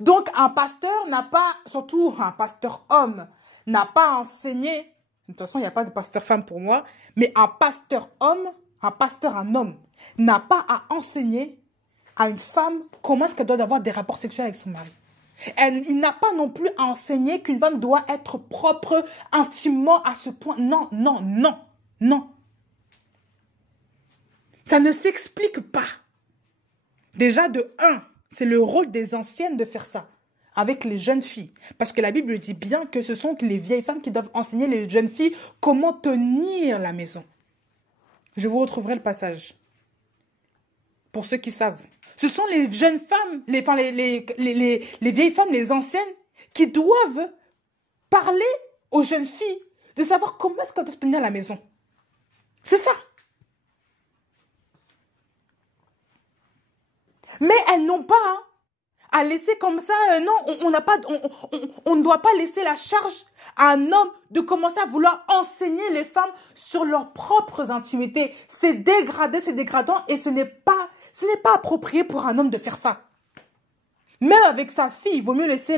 Donc, un pasteur n'a pas, surtout un pasteur homme, n'a pas enseigné, de toute façon, il n'y a pas de pasteur femme pour moi, mais un pasteur homme, un homme, n'a pas à enseigner à une femme comment est-ce qu'elle doit avoir des rapports sexuels avec son mari. Il n'a pas non plus à enseigner qu'une femme doit être propre intimement à ce point. Non, non, non, non. Ça ne s'explique pas. Déjà, de un, c'est le rôle des anciennes de faire ça avec les jeunes filles. Parce que la Bible dit bien que ce sont les vieilles femmes qui doivent enseigner les jeunes filles comment tenir la maison. Je vous retrouverai le passage. Pour ceux qui savent. Ce sont les jeunes femmes, les vieilles femmes, les anciennes, qui doivent parler aux jeunes filles de savoir comment est-ce qu'elles doivent tenir la maison. C'est ça. Mais elles n'ont pas à laisser comme ça. Non, on ne doit pas laisser la charge à un homme de commencer à vouloir enseigner les femmes sur leurs propres intimités. C'est dégradé, c'est dégradant et ce n'est pas approprié pour un homme de faire ça. Même avec sa fille, il vaut mieux laisser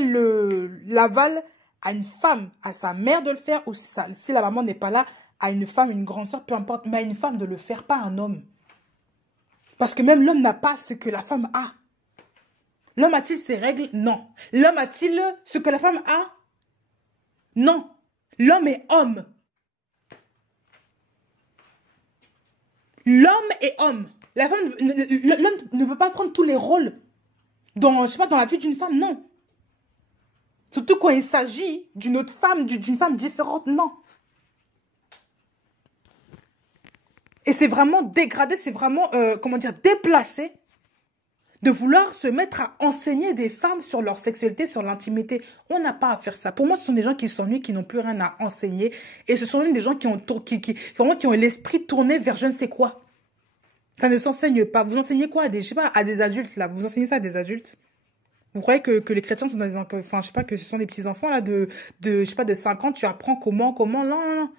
l'aval à une femme, à sa mère de le faire, ou si la maman n'est pas là, à une femme, une grande soeur, peu importe, mais à une femme de le faire, pas un homme. Parce que même l'homme n'a pas ce que la femme a. L'homme a-t-il ses règles? Non. L'homme a-t-il ce que la femme a? Non. L'homme est homme. L'homme est homme. L'homme ne peut pas prendre tous les rôles dans, je sais pas, dans la vie d'une femme, non. Surtout quand il s'agit d'une autre femme, d'une femme différente, non. Et c'est vraiment dégradé, c'est vraiment, comment dire, déplacé de vouloir se mettre à enseigner des femmes sur leur sexualité, sur l'intimité. On n'a pas à faire ça. Pour moi, ce sont des gens qui s'ennuient, qui n'ont plus rien à enseigner. Et ce sont même des gens qui ont l'esprit tourné vers je ne sais quoi. Ça ne s'enseigne pas. Vous enseignez quoi à des, je sais pas, à des adultes, là? Vous enseignez ça à des adultes? Vous croyez que les chrétiens sont dans des, enfin, je sais pas, que ce sont des petits-enfants, là, je sais pas, de 5 ans, tu apprends comment, non, non, non.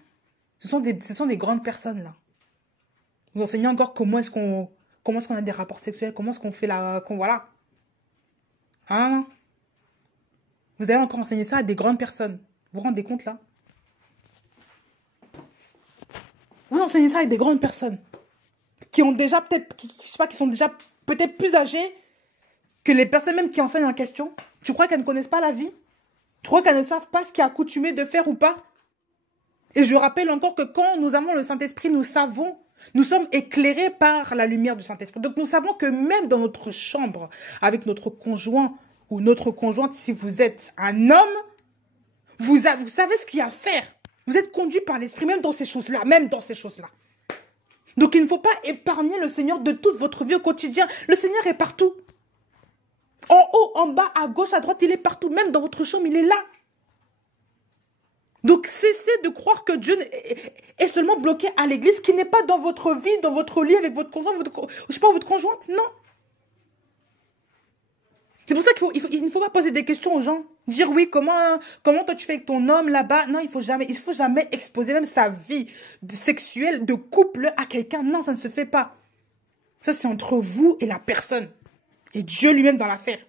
Ce sont des grandes personnes, là. Vous enseignez encore comment est-ce qu'on a des rapports sexuels, comment est-ce qu'on fait voilà. Hein? Vous allez encore enseigner ça à des grandes personnes. Vous vous rendez compte, là? Vous enseignez ça à des grandes personnes qui ont déjà peut-être, je sais pas, qui sont déjà peut-être plus âgées que les personnes même qui enseignent en question. Tu crois qu'elles ne connaissent pas la vie? Tu crois qu'elles ne savent pas ce qui est accoutumé de faire ou pas? Et je rappelle encore que quand nous avons le Saint-Esprit, nous savons, nous sommes éclairés par la lumière du Saint-Esprit. Donc nous savons que même dans notre chambre, avec notre conjoint ou notre conjointe, si vous êtes un homme, vous savez ce qu'il y a à faire. Vous êtes conduit par l'Esprit, même dans ces choses-là, Donc il ne faut pas épargner le Seigneur de toute votre vie au quotidien. Le Seigneur est partout. En haut, en bas, à gauche, à droite, il est partout. Même dans votre chambre, il est là. Donc cessez de croire que Dieu est seulement bloqué à l'église, qui n'est pas dans votre vie, dans votre lit avec votre conjoint, je sais pas, votre conjointe, non. C'est pour ça qu'il ne faut pas poser des questions aux gens. Dire oui, comment toi tu fais avec ton homme là-bas. Non, il faut jamais exposer même sa vie sexuelle, de couple à quelqu'un. Non, ça ne se fait pas. Ça, c'est entre vous et la personne. Et Dieu lui-même dans l'affaire.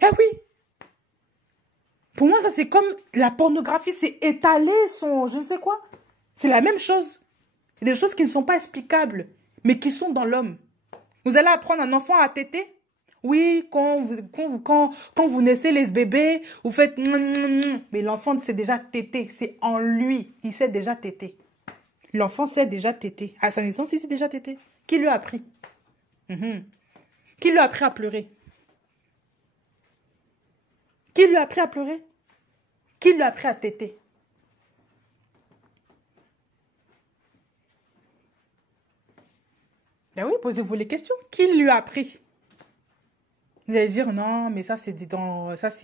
Eh oui. Pour moi, ça, c'est comme la pornographie, c'est étaler son je ne sais quoi. C'est la même chose. Il y a des choses qui ne sont pas explicables, mais qui sont dans l'homme. Vous allez apprendre un enfant à téter? Oui, quand vous naissez les bébés, vous faites... Mais l'enfant sait déjà téter. C'est en lui. Il sait déjà téter. L'enfant sait déjà téter. À sa naissance, il sait déjà téter. Qui lui a appris? Qui lui a appris à pleurer? Qui lui a appris à pleurer? Qui lui a appris à téter? Ben oui, posez-vous les questions. Qui lui a appris? Vous allez dire, non, mais ça, c'est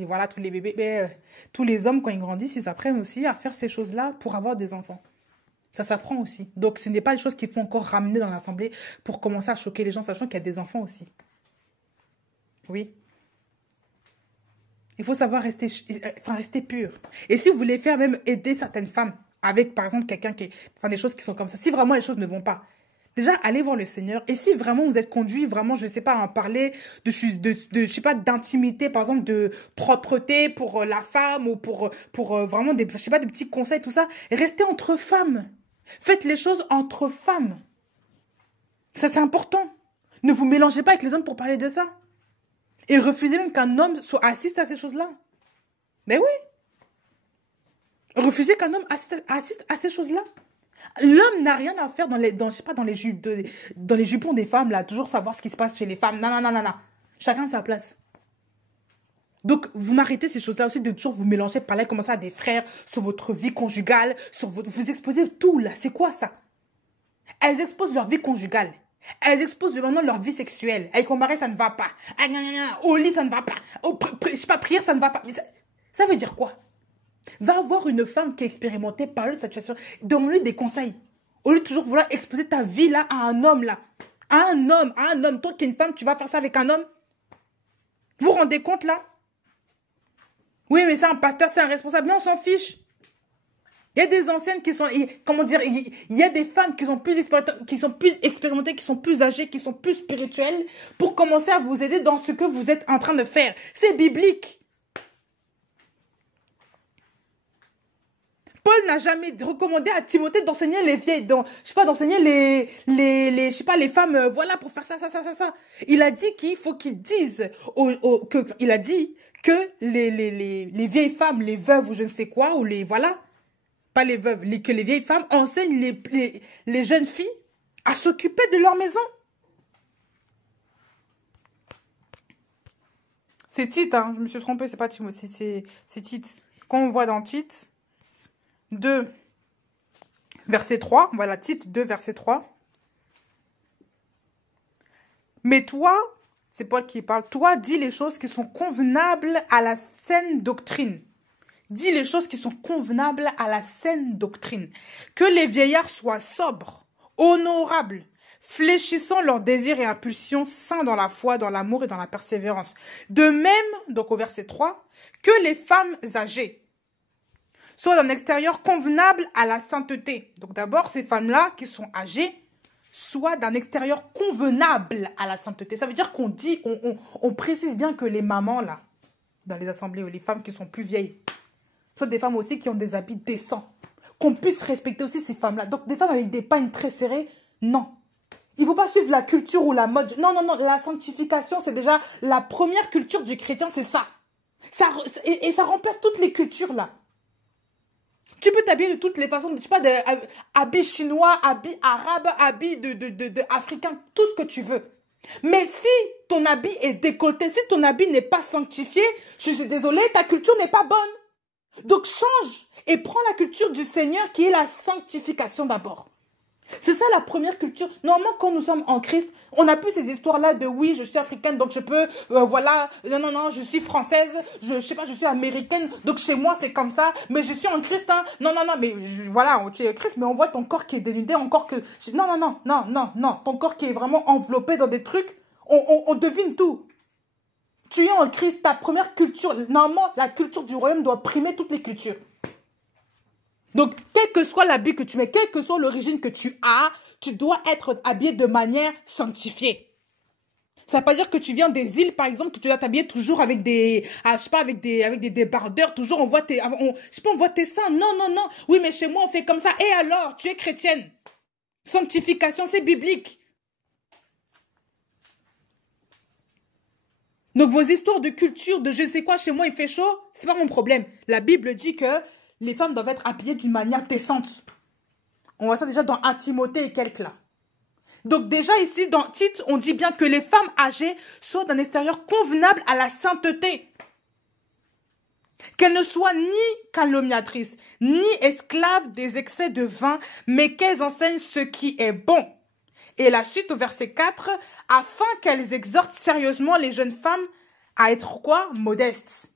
voilà, tous les bébés. Mais, tous les hommes, quand ils grandissent, ils apprennent aussi à faire ces choses-là pour avoir des enfants. Ça s'apprend aussi. Donc, ce n'est pas des choses qu'il faut encore ramener dans l'assemblée pour commencer à choquer les gens, sachant qu'il y a des enfants aussi. Oui. Il faut savoir rester pur. Et si vous voulez faire même aider certaines femmes avec, par exemple, quelqu'un qui... Enfin, des choses qui sont comme ça. Si vraiment les choses ne vont pas. Déjà, allez voir le Seigneur. Et si vraiment vous êtes conduit, vraiment, je ne sais pas, à en parler je sais pas, d'intimité, par exemple, de propreté pour la femme ou pour vraiment je sais pas, des petits conseils, tout ça, restez entre femmes. Faites les choses entre femmes. Ça, c'est important. Ne vous mélangez pas avec les hommes pour parler de ça. Et refusez même qu'un homme assiste à ces choses-là. Mais oui. Refusez qu'un homme assiste à ces choses-là. L'homme n'a rien à faire je sais pas, dans les jupons des femmes, là, toujours savoir ce qui se passe chez les femmes. Non, non, non, non, non. Chacun a sa place. Donc, vous m'arrêtez ces choses-là aussi de toujours vous mélanger, de parler comme ça à des frères, sur votre vie conjugale, vous exposez tout, là. C'est quoi, ça? Elles exposent leur vie conjugale. Elles exposent maintenant leur vie sexuelle. Avec mon mari, ça ne va pas. Au lit, ça ne va pas. Je sais pas, prière, ça ne va pas. Mais ça veut dire quoi? Va voir une femme qui est expérimentée par de cette situation. Donne-lui des conseils. Au lieu de toujours vouloir exposer ta vie là à un homme là. À un homme. Toi qui es une femme, tu vas faire ça avec un homme? Vous vous rendez compte là? Oui, mais c'est un pasteur, c'est un responsable. Mais on s'en fiche. Il y a des anciennes qui sont, comment dire, il y a des femmes qui sont plus expérimentées, qui sont plus âgées, qui sont plus spirituelles pour commencer à vous aider dans ce que vous êtes en train de faire. C'est biblique. Paul n'a jamais recommandé à Timothée d'enseigner les vieilles, je sais pas, d'enseigner je sais pas, les femmes, voilà, pour faire ça. Il a dit qu'il faut qu'ils disent, il a dit que les vieilles femmes, les veuves ou je ne sais quoi, ou voilà, pas les veuves, que les vieilles femmes enseignent les jeunes filles à s'occuper de leur maison. C'est Tite, hein, je me suis trompée, c'est pas Timothée, c'est Tite. Quand on voit dans Tite 2, verset 3, voilà, Tite 2, verset 3. Mais toi, c'est Paul qui parle, toi, dis les choses qui sont convenables à la saine doctrine. Dis les choses qui sont convenables à la saine doctrine. Que les vieillards soient sobres, honorables, fléchissant leurs désirs et impulsions, saints dans la foi, dans l'amour et dans la persévérance. De même, donc au verset 3, que les femmes âgées soient d'un extérieur convenable à la sainteté. Donc d'abord, ces femmes-là qui sont âgées, soient d'un extérieur convenable à la sainteté. Ça veut dire qu'on dit, on précise bien que les mamans, là, dans les assemblées, ou les femmes qui sont plus vieilles, sont des femmes aussi qui ont des habits décents. Qu'on puisse respecter aussi ces femmes-là. Donc des femmes avec des pagnes très serrées, non. Il ne faut pas suivre la culture ou la mode. Non, non, non, la sanctification, c'est déjà la première culture du chrétien, c'est ça. Et ça remplace toutes les cultures, là. Tu peux t'habiller de toutes les façons, je sais pas, habits chinois, habits arabes, habits africains, tout ce que tu veux. Mais si ton habit est décolleté, si ton habit n'est pas sanctifié, je suis désolée, ta culture n'est pas bonne. Donc change et prends la culture du Seigneur qui est la sanctification d'abord. C'est ça la première culture. Normalement, quand nous sommes en Christ, on n'a plus ces histoires-là de oui, je suis africaine, donc je peux, voilà, non, non, je suis française, je sais pas, je suis américaine, donc chez moi c'est comme ça, mais je suis en Christ, hein. Non, non, non, mais voilà, tu es Christ, mais on voit ton corps qui est dénudé, encore que, non, non, non, non, non, non, ton corps qui est vraiment enveloppé dans des trucs, on devine tout. Tu es en Christ, ta première culture, normalement, la culture du royaume doit primer toutes les cultures. Donc, quel que soit l'habit que tu mets, quelle que soit l'origine que tu as, tu dois être habillé de manière sanctifiée. Ça ne veut pas dire que tu viens des îles, par exemple, que tu dois t'habiller toujours avec des, je sais pas, avec des débardeurs, toujours on voit je sais pas, on voit tes seins. Non, non, non. Oui, mais chez moi, on fait comme ça. Et alors, tu es chrétienne. Sanctification, c'est biblique. Donc, vos histoires de culture, de je sais quoi, chez moi, il fait chaud, c'est pas mon problème. La Bible dit que les femmes doivent être habillées d'une manière décente. On voit ça déjà dans 1 Timothée et quelques là. Donc déjà ici, dans Tite, on dit bien que les femmes âgées soient d'un extérieur convenable à la sainteté. Qu'elles ne soient ni calomniatrices, ni esclaves des excès de vin, mais qu'elles enseignent ce qui est bon. Et la suite au verset 4, afin qu'elles exhortent sérieusement les jeunes femmes à être quoi? Modestes.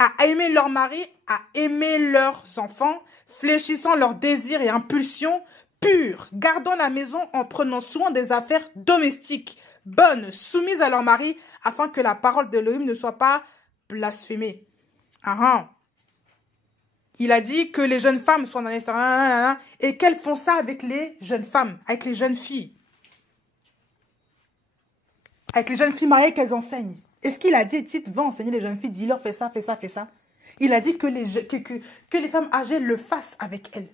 À aimer leur mari, à aimer leurs enfants, fléchissant leurs désirs et impulsions, purs, gardant la maison en prenant soin des affaires domestiques, bonnes, soumises à leur mari, afin que la parole d'Élohim ne soit pas blasphémée. Il a dit que les jeunes femmes soient dans l'extérieur et qu'elles font ça avec les jeunes femmes, avec les jeunes filles. Avec les jeunes filles mariées qu'elles enseignent. Est-ce qu'il a dit, Tite, va enseigner les jeunes filles, dis-leur, fais ça, fais ça, fais ça. Il a dit que les femmes âgées le fassent avec elles.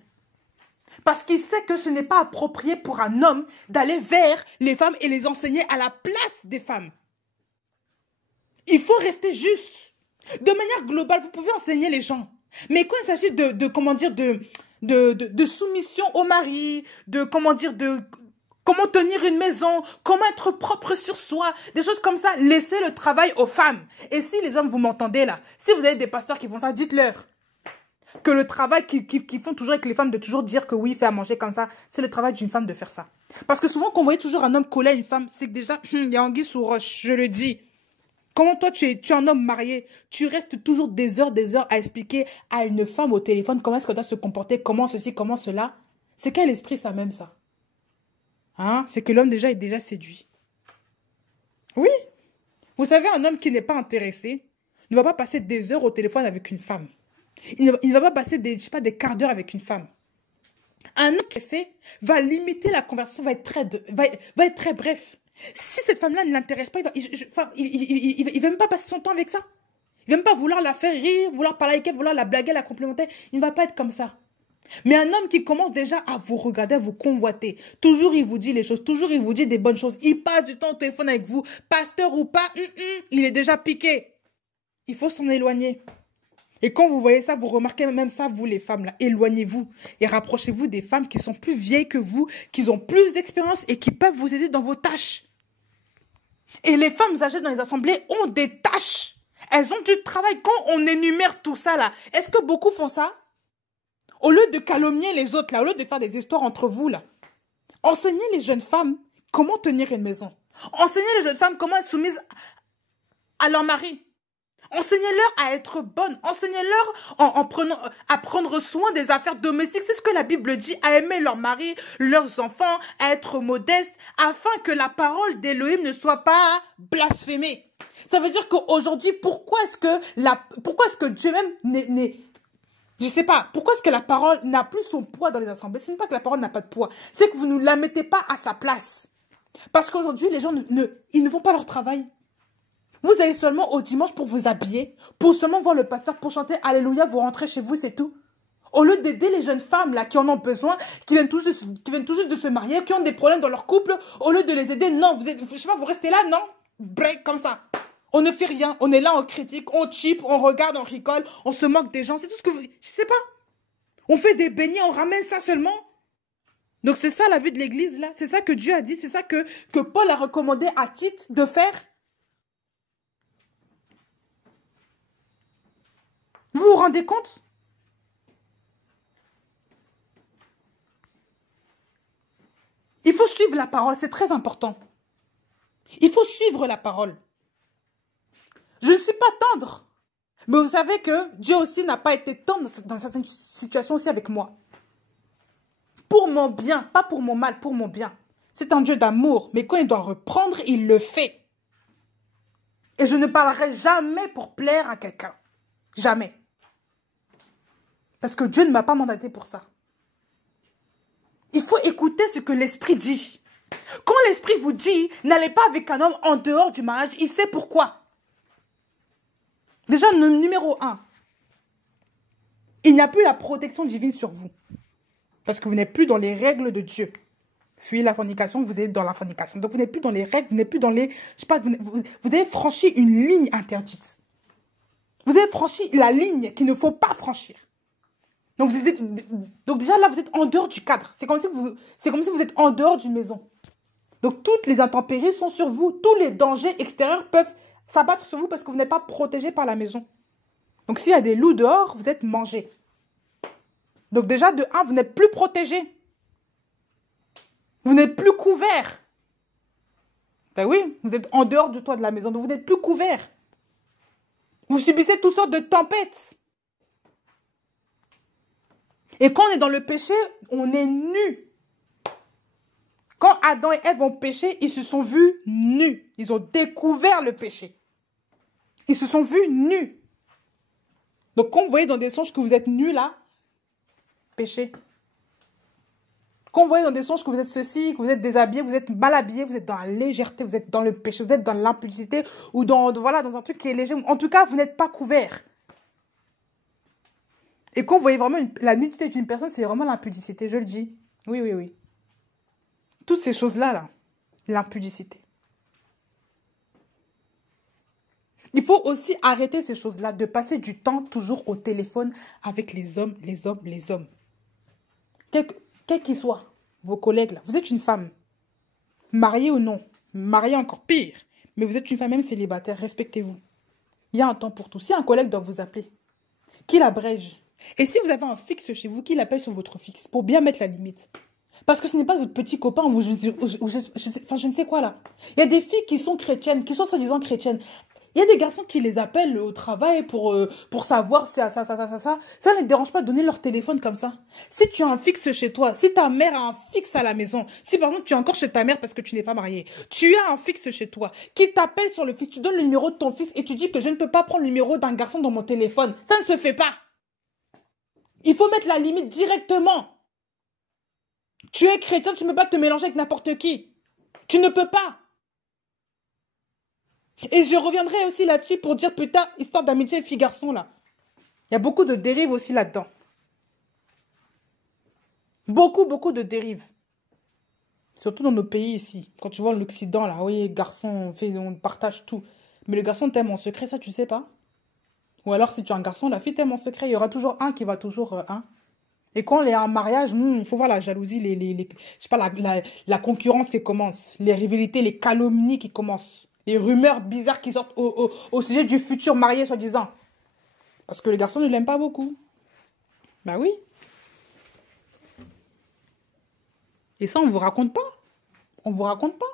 Parce qu'il sait que ce n'est pas approprié pour un homme d'aller vers les femmes et les enseigner à la place des femmes. Il faut rester juste. De manière globale, vous pouvez enseigner les gens. Mais quand il s'agit de soumission au mari, comment tenir une maison, comment être propre sur soi, des choses comme ça, laissez le travail aux femmes. Et si les hommes, vous m'entendez là, si vous avez des pasteurs qui font ça, dites-leur que le travail qu'ils font toujours avec les femmes, de toujours dire que oui, fais à manger comme ça, c'est le travail d'une femme de faire ça. Parce que souvent, quand vous voyez toujours un homme coller à une femme, c'est que déjà, il y a anguille sous roche, je le dis. Comment toi, tu es un homme marié, tu restes toujours des heures à expliquer à une femme au téléphone comment est-ce qu'elle doit se comporter, comment ceci, comment cela. C'est quel esprit ça même, ça? Hein? C'est que l'homme déjà est déjà séduit. Oui. Vous savez, un homme qui n'est pas intéressé ne va pas passer des heures au téléphone avec une femme. Il ne va pas passer des, je sais pas, des quarts d'heure avec une femme. Un homme intéressé va limiter la conversation, va être très bref. Si cette femme-là ne l'intéresse pas, il va même pas passer son temps avec ça. Il va même pas vouloir la faire rire, vouloir parler avec elle, vouloir la blaguer, la complémenter. Il ne va pas être comme ça. Mais un homme qui commence déjà à vous regarder, à vous convoiter, toujours il vous dit les choses, toujours il vous dit des bonnes choses, il passe du temps au téléphone avec vous, pasteur ou pas, il est déjà piqué. Il faut s'en éloigner. Et quand vous voyez ça, vous remarquez même ça, vous les femmes, là, éloignez-vous et rapprochez-vous des femmes qui sont plus vieilles que vous, qui ont plus d'expérience et qui peuvent vous aider dans vos tâches. Et les femmes âgées dans les assemblées ont des tâches. Elles ont du travail. Quand on énumère tout ça, là, est-ce que beaucoup font ça? Au lieu de calomnier les autres, là, au lieu de faire des histoires entre vous, là, enseignez les jeunes femmes comment tenir une maison. Enseignez les jeunes femmes comment être soumises à leur mari. Enseignez-leur à être bonnes. Enseignez-leur à prendre soin des affaires domestiques. C'est ce que la Bible dit, à aimer leur mari, leurs enfants, à être modestes, afin que la parole d'Élohim ne soit pas blasphémée. Ça veut dire qu'aujourd'hui, pourquoi est-ce que Dieu même je sais pas, pourquoi est-ce que la parole n'a plus son poids dans les assemblées? Ce n'est pas que la parole n'a pas de poids, c'est que vous ne la mettez pas à sa place. Parce qu'aujourd'hui, les gens ils ne font pas leur travail. Vous allez seulement au dimanche pour vous habiller, pour seulement voir le pasteur, pour chanter Alléluia, vous rentrez chez vous, c'est tout. Au lieu d'aider les jeunes femmes là qui en ont besoin, qui viennent tout juste de se marier, qui ont des problèmes dans leur couple, au lieu de les aider, non, je sais pas, vous restez là, non, break comme ça. On ne fait rien, on est là, on critique, on chip, on regarde, on rigole, on se moque des gens, c'est tout ce que vous... Je sais pas. On fait des beignets, on ramène ça seulement. Donc c'est ça la vie de l'église là, c'est ça que Dieu a dit, c'est ça que Paul a recommandé à Tite de faire. Vous vous rendez compte? Il faut suivre la parole, c'est très important. Il faut suivre la parole. Je ne suis pas tendre. Mais vous savez que Dieu aussi n'a pas été tendre dans certaines situations aussi avec moi. Pour mon bien, pas pour mon mal, pour mon bien. C'est un Dieu d'amour, mais quand il doit reprendre, il le fait. Et je ne parlerai jamais pour plaire à quelqu'un. Jamais. Parce que Dieu ne m'a pas mandaté pour ça. Il faut écouter ce que l'Esprit dit. Quand l'Esprit vous dit, n'allez pas avec un homme en dehors du mariage, il sait pourquoi. Déjà, numéro 1, il n'y a plus la protection divine sur vous. Parce que vous n'êtes plus dans les règles de Dieu. Fuyez la fornication, vous êtes dans la fornication. Donc vous n'êtes plus dans les règles, vous n'êtes plus dans les... Je sais pas, vous avez franchi une ligne interdite. Vous avez franchi la ligne qu'il ne faut pas franchir. Donc déjà là, vous êtes en dehors du cadre. C'est comme si vous êtes en dehors d'une maison. Donc toutes les intempéries sont sur vous. Tous les dangers extérieurs peuvent s'abattre sur vous parce que vous n'êtes pas protégé par la maison. Donc s'il y a des loups dehors, vous êtes mangés. Donc déjà, de 1, vous n'êtes plus protégé. Vous n'êtes plus couvert. Ben oui, vous êtes en dehors du toit de la maison, donc vous n'êtes plus couvert. Vous subissez toutes sortes de tempêtes. Et quand on est dans le péché, on est nu. Quand Adam et Ève ont péché, ils se sont vus nus. Ils ont découvert le péché. Ils se sont vus nus. Donc quand vous voyez dans des songes que vous êtes nus là, péché. Quand vous voyez dans des songes que vous êtes ceci, que vous êtes déshabillé, vous êtes mal habillé, vous êtes dans la légèreté, vous êtes dans le péché, vous êtes dans l'impudicité ou voilà, dans un truc qui est léger. En tout cas, vous n'êtes pas couvert. Et quand vous voyez vraiment la nudité d'une personne, c'est vraiment l'impudicité, je le dis. Oui, oui, oui. Toutes ces choses-là, là, l'impudicité. Il faut aussi arrêter ces choses-là, de passer du temps toujours au téléphone avec les hommes, les hommes, les hommes. Quels qu'ils soient, vos collègues, là. Vous êtes une femme, mariée ou non, mariée encore pire, mais vous êtes une femme même célibataire, respectez-vous. Il y a un temps pour tout. Si un collègue doit vous appeler, qu'il abrège. Et si vous avez un fixe chez vous, qu'il appelle sur votre fixe, pour bien mettre la limite. Parce que ce n'est pas votre petit copain ou je ne sais quoi là. Il y a des filles qui sont chrétiennes, qui sont soi-disant chrétiennes. Il y a des garçons qui les appellent au travail pour savoir ça. Ça ne les dérange pas de donner leur téléphone comme ça. Si tu as un fixe chez toi, si ta mère a un fixe à la maison, si par exemple tu es encore chez ta mère parce que tu n'es pas mariée, tu as un fixe chez toi, qui t'appelle sur le fixe, tu donnes le numéro de ton fils et tu dis que je ne peux pas prendre le numéro d'un garçon dans mon téléphone. Ça ne se fait pas. Il faut mettre la limite directement. Tu es chrétien, tu ne peux pas te mélanger avec n'importe qui. Tu ne peux pas. Et je reviendrai aussi là-dessus pour dire, putain, histoire d'amitié fille-garçon, là. Il y a beaucoup de dérives aussi là-dedans. Beaucoup, beaucoup de dérives. Surtout dans nos pays ici. Quand tu vois l'Occident, là, oui, garçon, on partage tout. Mais le garçon t'aime en secret, ça, tu sais pas. Ou alors, si tu es un garçon, la fille t'aime en secret. Il y aura toujours un qui va toujours... Et quand il y a un mariage, il faut voir la jalousie, je sais pas, la concurrence qui commence. Les rivalités, les calomnies qui commencent. Les rumeurs bizarres qui sortent au sujet du futur marié, soi-disant. Parce que le garçon ne l'aime pas beaucoup. Bah oui. Et ça, on ne vous raconte pas. On ne vous raconte pas.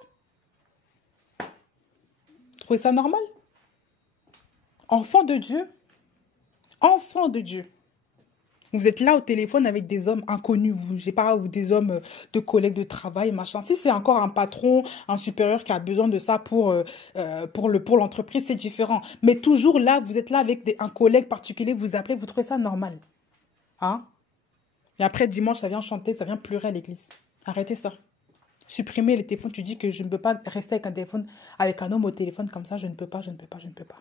Vous trouvez ça normal? Enfant de Dieu. Enfant de Dieu. Vous êtes là au téléphone avec des hommes inconnus, vous, je sais pas, ou des hommes de collègues de travail, machin. Si c'est encore un patron, un supérieur qui a besoin de ça pour l'entreprise, c'est différent. Mais toujours là, vous êtes là avec un collègue particulier, vous appelez, vous trouvez ça normal. Hein? Et après, dimanche, ça vient chanter, ça vient pleurer à l'église. Arrêtez ça. Supprimez les téléphones. Tu dis que je ne peux pas rester avec un téléphone, avec un homme au téléphone comme ça. Je ne peux pas, je ne peux pas, je ne peux pas.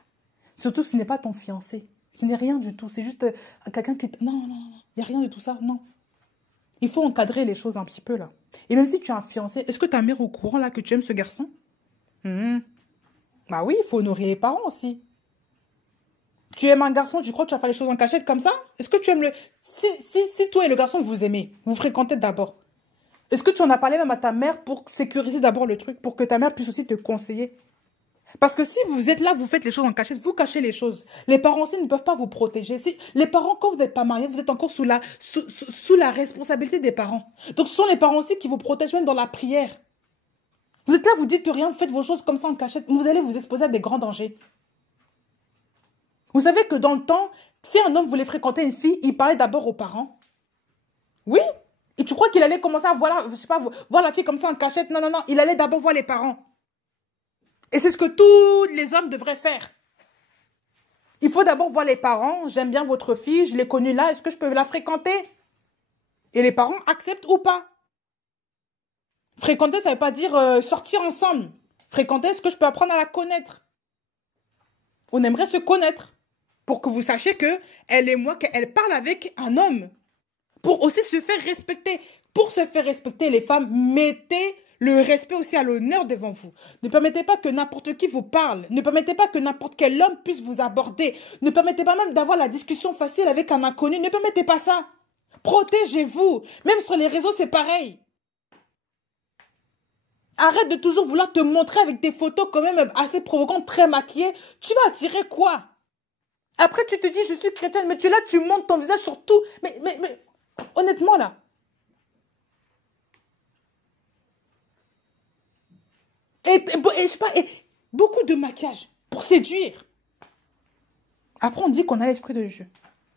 Surtout que ce n'est pas ton fiancé. Ce n'est rien du tout. C'est juste quelqu'un qui... Non, non, non. Il n'y a rien de tout ça. Non. Il faut encadrer les choses un petit peu, là. Et même si tu as un fiancé, est-ce que ta mère est au courant, là, que tu aimes ce garçon? Bah oui, il faut honorer les parents aussi. Tu aimes un garçon, tu crois que tu vas faire les choses en cachette comme ça? Est-ce que tu aimes le... Si toi et le garçon, vous aimez, vous fréquentez d'abord, est-ce que tu en as parlé même à ta mère pour sécuriser d'abord le truc, pour que ta mère puisse aussi te conseiller? Parce que si vous êtes là, vous faites les choses en cachette, vous cachez les choses. Les parents aussi ne peuvent pas vous protéger. Les parents, quand vous n'êtes pas mariés, vous êtes encore sous la responsabilité des parents. Donc ce sont les parents aussi qui vous protègent même dans la prière. Vous êtes là, vous dites rien, vous faites vos choses comme ça en cachette. Vous allez vous exposer à des grands dangers. Vous savez que dans le temps, si un homme voulait fréquenter une fille, il parlait d'abord aux parents. Oui. Et tu crois qu'il allait commencer à voir, je sais pas, voir la fille comme ça en cachette? Non, non, non. Il allait d'abord voir les parents. Et c'est ce que tous les hommes devraient faire. Il faut d'abord voir les parents. J'aime bien votre fille, je l'ai connue là. Est-ce que je peux la fréquenter? Et les parents acceptent ou pas? Fréquenter, ça ne veut pas dire sortir ensemble. Fréquenter, est-ce que je peux apprendre à la connaître? On aimerait se connaître. Pour que vous sachiez qu'elle et moi, qu'elle parle avec un homme. Pour aussi se faire respecter. Pour se faire respecter, les femmes, mettez le respect aussi à l'honneur devant vous. Ne permettez pas que n'importe qui vous parle. Ne permettez pas que n'importe quel homme puisse vous aborder. Ne permettez pas même d'avoir la discussion facile avec un inconnu. Ne permettez pas ça. Protégez-vous. Même sur les réseaux, c'est pareil. Arrête de toujours vouloir te montrer avec des photos quand même assez provocantes, très maquillées. Tu vas attirer quoi? Après, tu te dis, je suis chrétienne, mais tu es là, tu montes ton visage sur tout. Mais honnêtement, là. Et je sais pas, et beaucoup de maquillage pour séduire. Après, on dit qu'on a l'esprit de Dieu.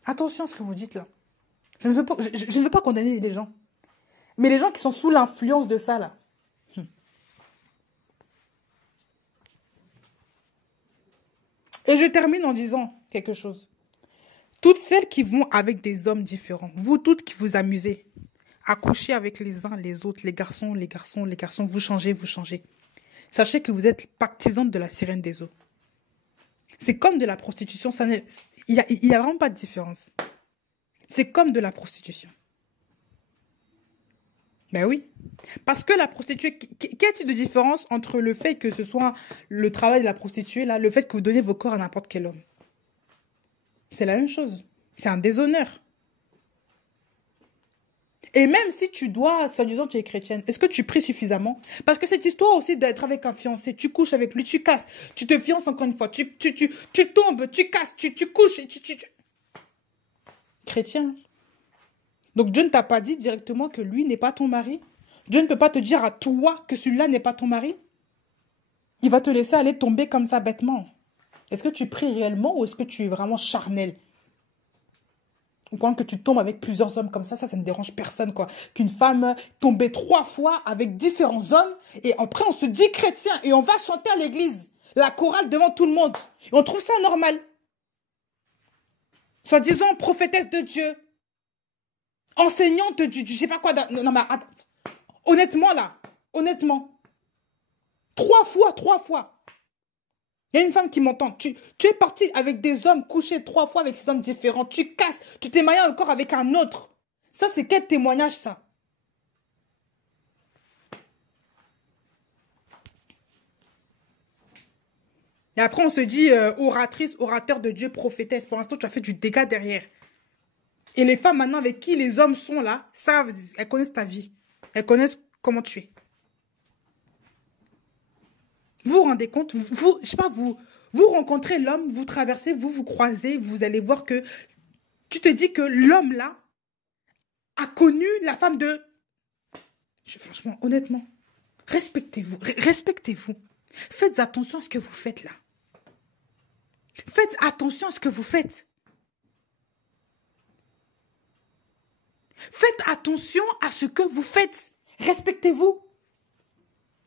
Attention à ce que vous dites là. Je ne veux pas condamner les gens. Mais les gens qui sont sous l'influence de ça là. Et je termine en disant quelque chose. Toutes celles qui vont avec des hommes différents, vous toutes qui vous amusez à coucher avec les uns les autres, les garçons, les garçons, les garçons, vous changez, vous changez. Sachez que vous êtes partisans de la sirène des eaux. C'est comme de la prostitution, il y a vraiment pas de différence. C'est comme de la prostitution. Ben oui. Parce que la prostituée, quel type de différence entre le fait que ce soit le travail de la prostituée, là, le fait que vous donnez vos corps à n'importe quel homme? C'est la même chose. C'est un déshonneur. Et même si tu dois, soi-disant tu es chrétienne, est-ce que tu pries suffisamment? Parce que cette histoire aussi d'être avec un fiancé, tu couches avec lui, tu casses, tu te fiances encore une fois, tu tombes, tu casses, tu couches, Chrétien. Donc Dieu ne t'a pas dit directement que lui n'est pas ton mari? Dieu ne peut pas te dire à toi que celui-là n'est pas ton mari? Il va te laisser aller tomber comme ça bêtement. Est-ce que tu pries réellement ou est-ce que tu es vraiment charnel? Ou quand que tu tombes avec plusieurs hommes comme ça ne dérange personne, quoi. Qu'une femme tombait 3 fois avec différents hommes et après on se dit chrétien et on va chanter à l'église, la chorale devant tout le monde. Et on trouve ça normal. Soi-disant prophétesse de Dieu, enseignante du je sais pas quoi. Non, mais attends. Honnêtement là, honnêtement. 3 fois. Il y a une femme qui m'entend. Tu es parti avec des hommes, couché 3 fois avec ces hommes différents. Tu casses. Tu t'es marié encore avec un autre. Ça, c'est quel témoignage, ça? Et après, on se dit oratrice, orateur de Dieu, prophétesse. Pour l'instant, tu as fait du dégât derrière. Et les femmes, maintenant, avec qui les hommes sont là, savent, elles connaissent ta vie. Elles connaissent comment tu es. Vous vous rendez compte, je sais pas, vous rencontrez l'homme, vous traversez, vous croisez, vous allez voir que tu te dis que l'homme là a connu la femme de... Franchement, honnêtement, respectez-vous, respectez-vous. Faites attention à ce que vous faites là. Faites attention à ce que vous faites. Faites attention à ce que vous faites. Respectez-vous.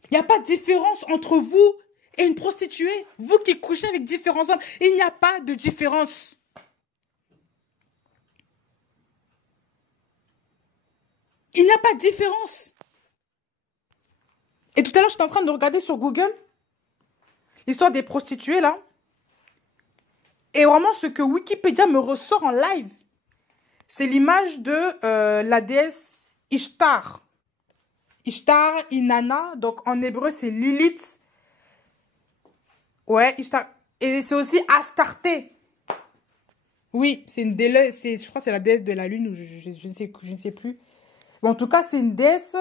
Il n'y a pas de différence entre vous et une prostituée. Vous qui couchez avec différents hommes, il n'y a pas de différence. Il n'y a pas de différence. Et tout à l'heure, j'étais en train de regarder sur Google l'histoire des prostituées, là. Et vraiment, ce que Wikipédia me ressort en live, c'est l'image de la déesse Ishtar. Ishtar, Inanna, donc en hébreu, c'est Lilith. Ouais, Ishtar. Et c'est aussi Astarté. Oui, c'est une déesse, je crois que c'est la déesse de la lune, ou je ne sais plus. Bon, en tout cas, c'est une déesse,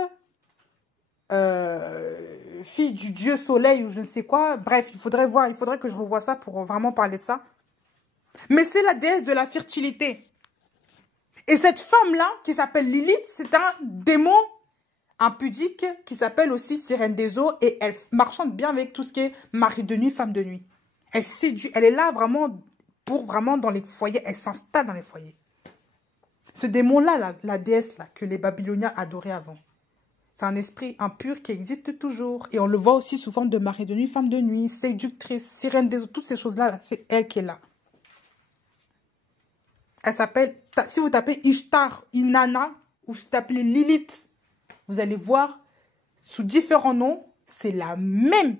fille du dieu soleil, ou je ne sais quoi. Bref, il faudrait que je revoie ça pour vraiment parler de ça. Mais c'est la déesse de la fertilité. Et cette femme-là, qui s'appelle Lilith, c'est un démon impudique qui s'appelle aussi sirène des eaux. Et elle marchande bien avec tout ce qui est mari de nuit, femme de nuit. Elle séduit, elle est là vraiment pour vraiment dans les foyers. Elle s'installe dans les foyers. Ce démon-là, la déesse-là, que les Babyloniens adoraient avant, c'est un esprit impur qui existe toujours. Et on le voit aussi sous forme de mari de nuit, femme de nuit, séductrice, sirène des eaux, toutes ces choses-là, là, c'est elle qui est là. Elle s'appelle, si vous tapez Ishtar, Inanna, ou si vous tapez Lilith, vous allez voir, sous différents noms, c'est la même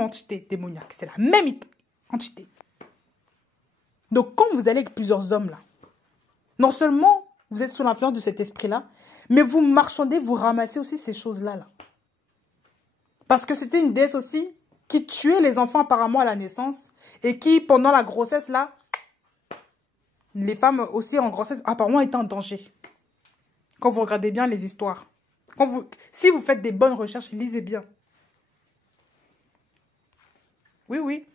entité démoniaque. C'est la même entité. Donc, quand vous allez avec plusieurs hommes, là, non seulement vous êtes sous l'influence de cet esprit-là, mais vous marchandez, vous ramassez aussi ces choses-là. Là. Parce que c'était une déesse aussi qui tuait les enfants apparemment à la naissance et qui, pendant la grossesse, là, les femmes aussi en grossesse, apparemment, étaient en danger. Quand vous regardez bien les histoires. Si vous faites des bonnes recherches, lisez bien. Oui, oui.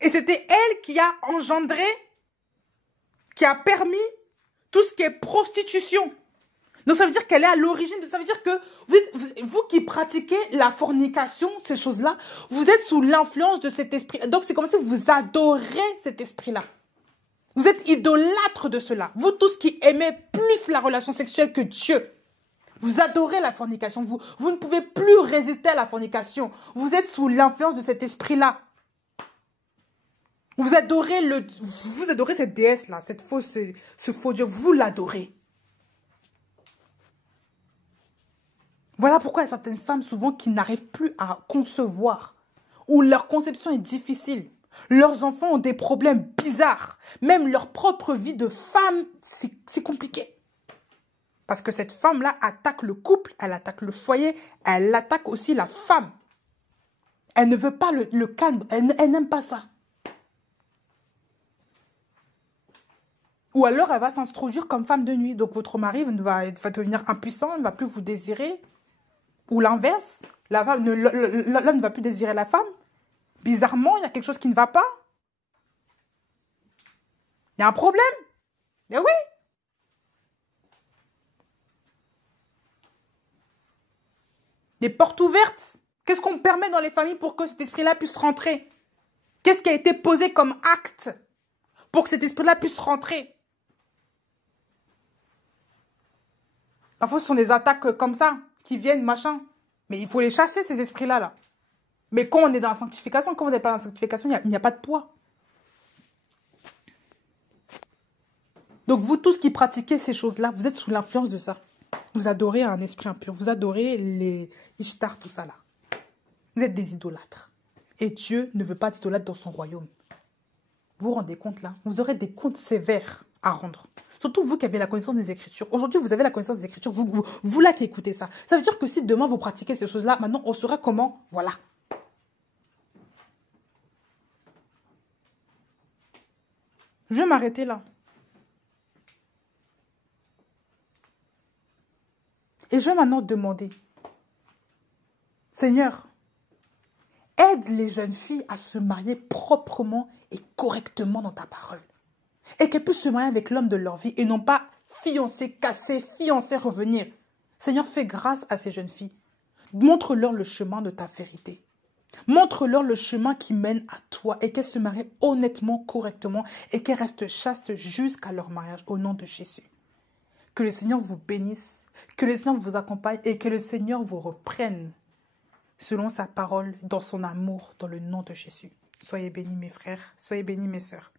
Et c'était elle qui a engendré, qui a permis tout ce qui est prostitution. Donc ça veut dire qu'elle est à l'origine, ça veut dire que vous qui pratiquez la fornication, ces choses-là, vous êtes sous l'influence de cet esprit. Donc c'est comme si vous adorez cet esprit-là. Vous êtes idolâtre de cela. Vous tous qui aimez plus la relation sexuelle que Dieu. Vous adorez la fornication. Vous ne pouvez plus résister à la fornication. Vous êtes sous l'influence de cet esprit-là. Vous adorez cette déesse-là, ce faux Dieu, vous l'adorez. Voilà pourquoi il y a certaines femmes souvent qui n'arrivent plus à concevoir, ou leur conception est difficile. Leurs enfants ont des problèmes bizarres. Même leur propre vie de femme, c'est compliqué. Parce que cette femme-là attaque le couple, elle attaque le foyer, elle attaque aussi la femme. Elle ne veut pas le calme, elle n'aime pas ça. Ou alors elle va s'introduire comme femme de nuit. Donc votre mari va devenir impuissant, il ne va plus vous désirer. Ou l'inverse, l'homme ne va plus désirer la femme. Bizarrement, il y a quelque chose qui ne va pas. Il y a un problème. Eh oui. Des portes ouvertes. Qu'est-ce qu'on permet dans les familles pour que cet esprit-là puisse rentrer? Qu'est-ce qui a été posé comme acte pour que cet esprit-là puisse rentrer? Parfois, ce sont des attaques comme ça qui viennent, machin. Mais il faut les chasser, ces esprits-là. Là. Mais quand on est dans la sanctification, quand on n'est pas dans la sanctification, il n'y a pas de poids. Donc vous tous qui pratiquez ces choses-là, vous êtes sous l'influence de ça. Vous adorez un esprit impur. Vous adorez les Ishtar, tout ça là. Vous êtes des idolâtres. Et Dieu ne veut pas d'idolâtres dans son royaume. Vous vous rendez compte là? Vous aurez des comptes sévères à rendre. Surtout vous qui avez la connaissance des Écritures. Aujourd'hui, vous avez la connaissance des Écritures. Vous là qui écoutez ça. Ça veut dire que si demain vous pratiquez ces choses-là, maintenant on saura comment. Voilà. Je vais m'arrêter là. Et je vais maintenant demander, Seigneur, aide les jeunes filles à se marier proprement et correctement dans ta parole. Et qu'elles puissent se marier avec l'homme de leur vie et non pas fiancé, cassé, fiancé, revenir. Seigneur, fais grâce à ces jeunes filles. Montre-leur le chemin de ta vérité. Montre-leur le chemin qui mène à toi et qu'elles se marient honnêtement, correctement et qu'elles restent chastes jusqu'à leur mariage au nom de Jésus. Que le Seigneur vous bénisse, que le Seigneur vous accompagne et que le Seigneur vous reprenne selon sa parole, dans son amour, dans le nom de Jésus. Soyez bénis mes frères, soyez bénis mes sœurs.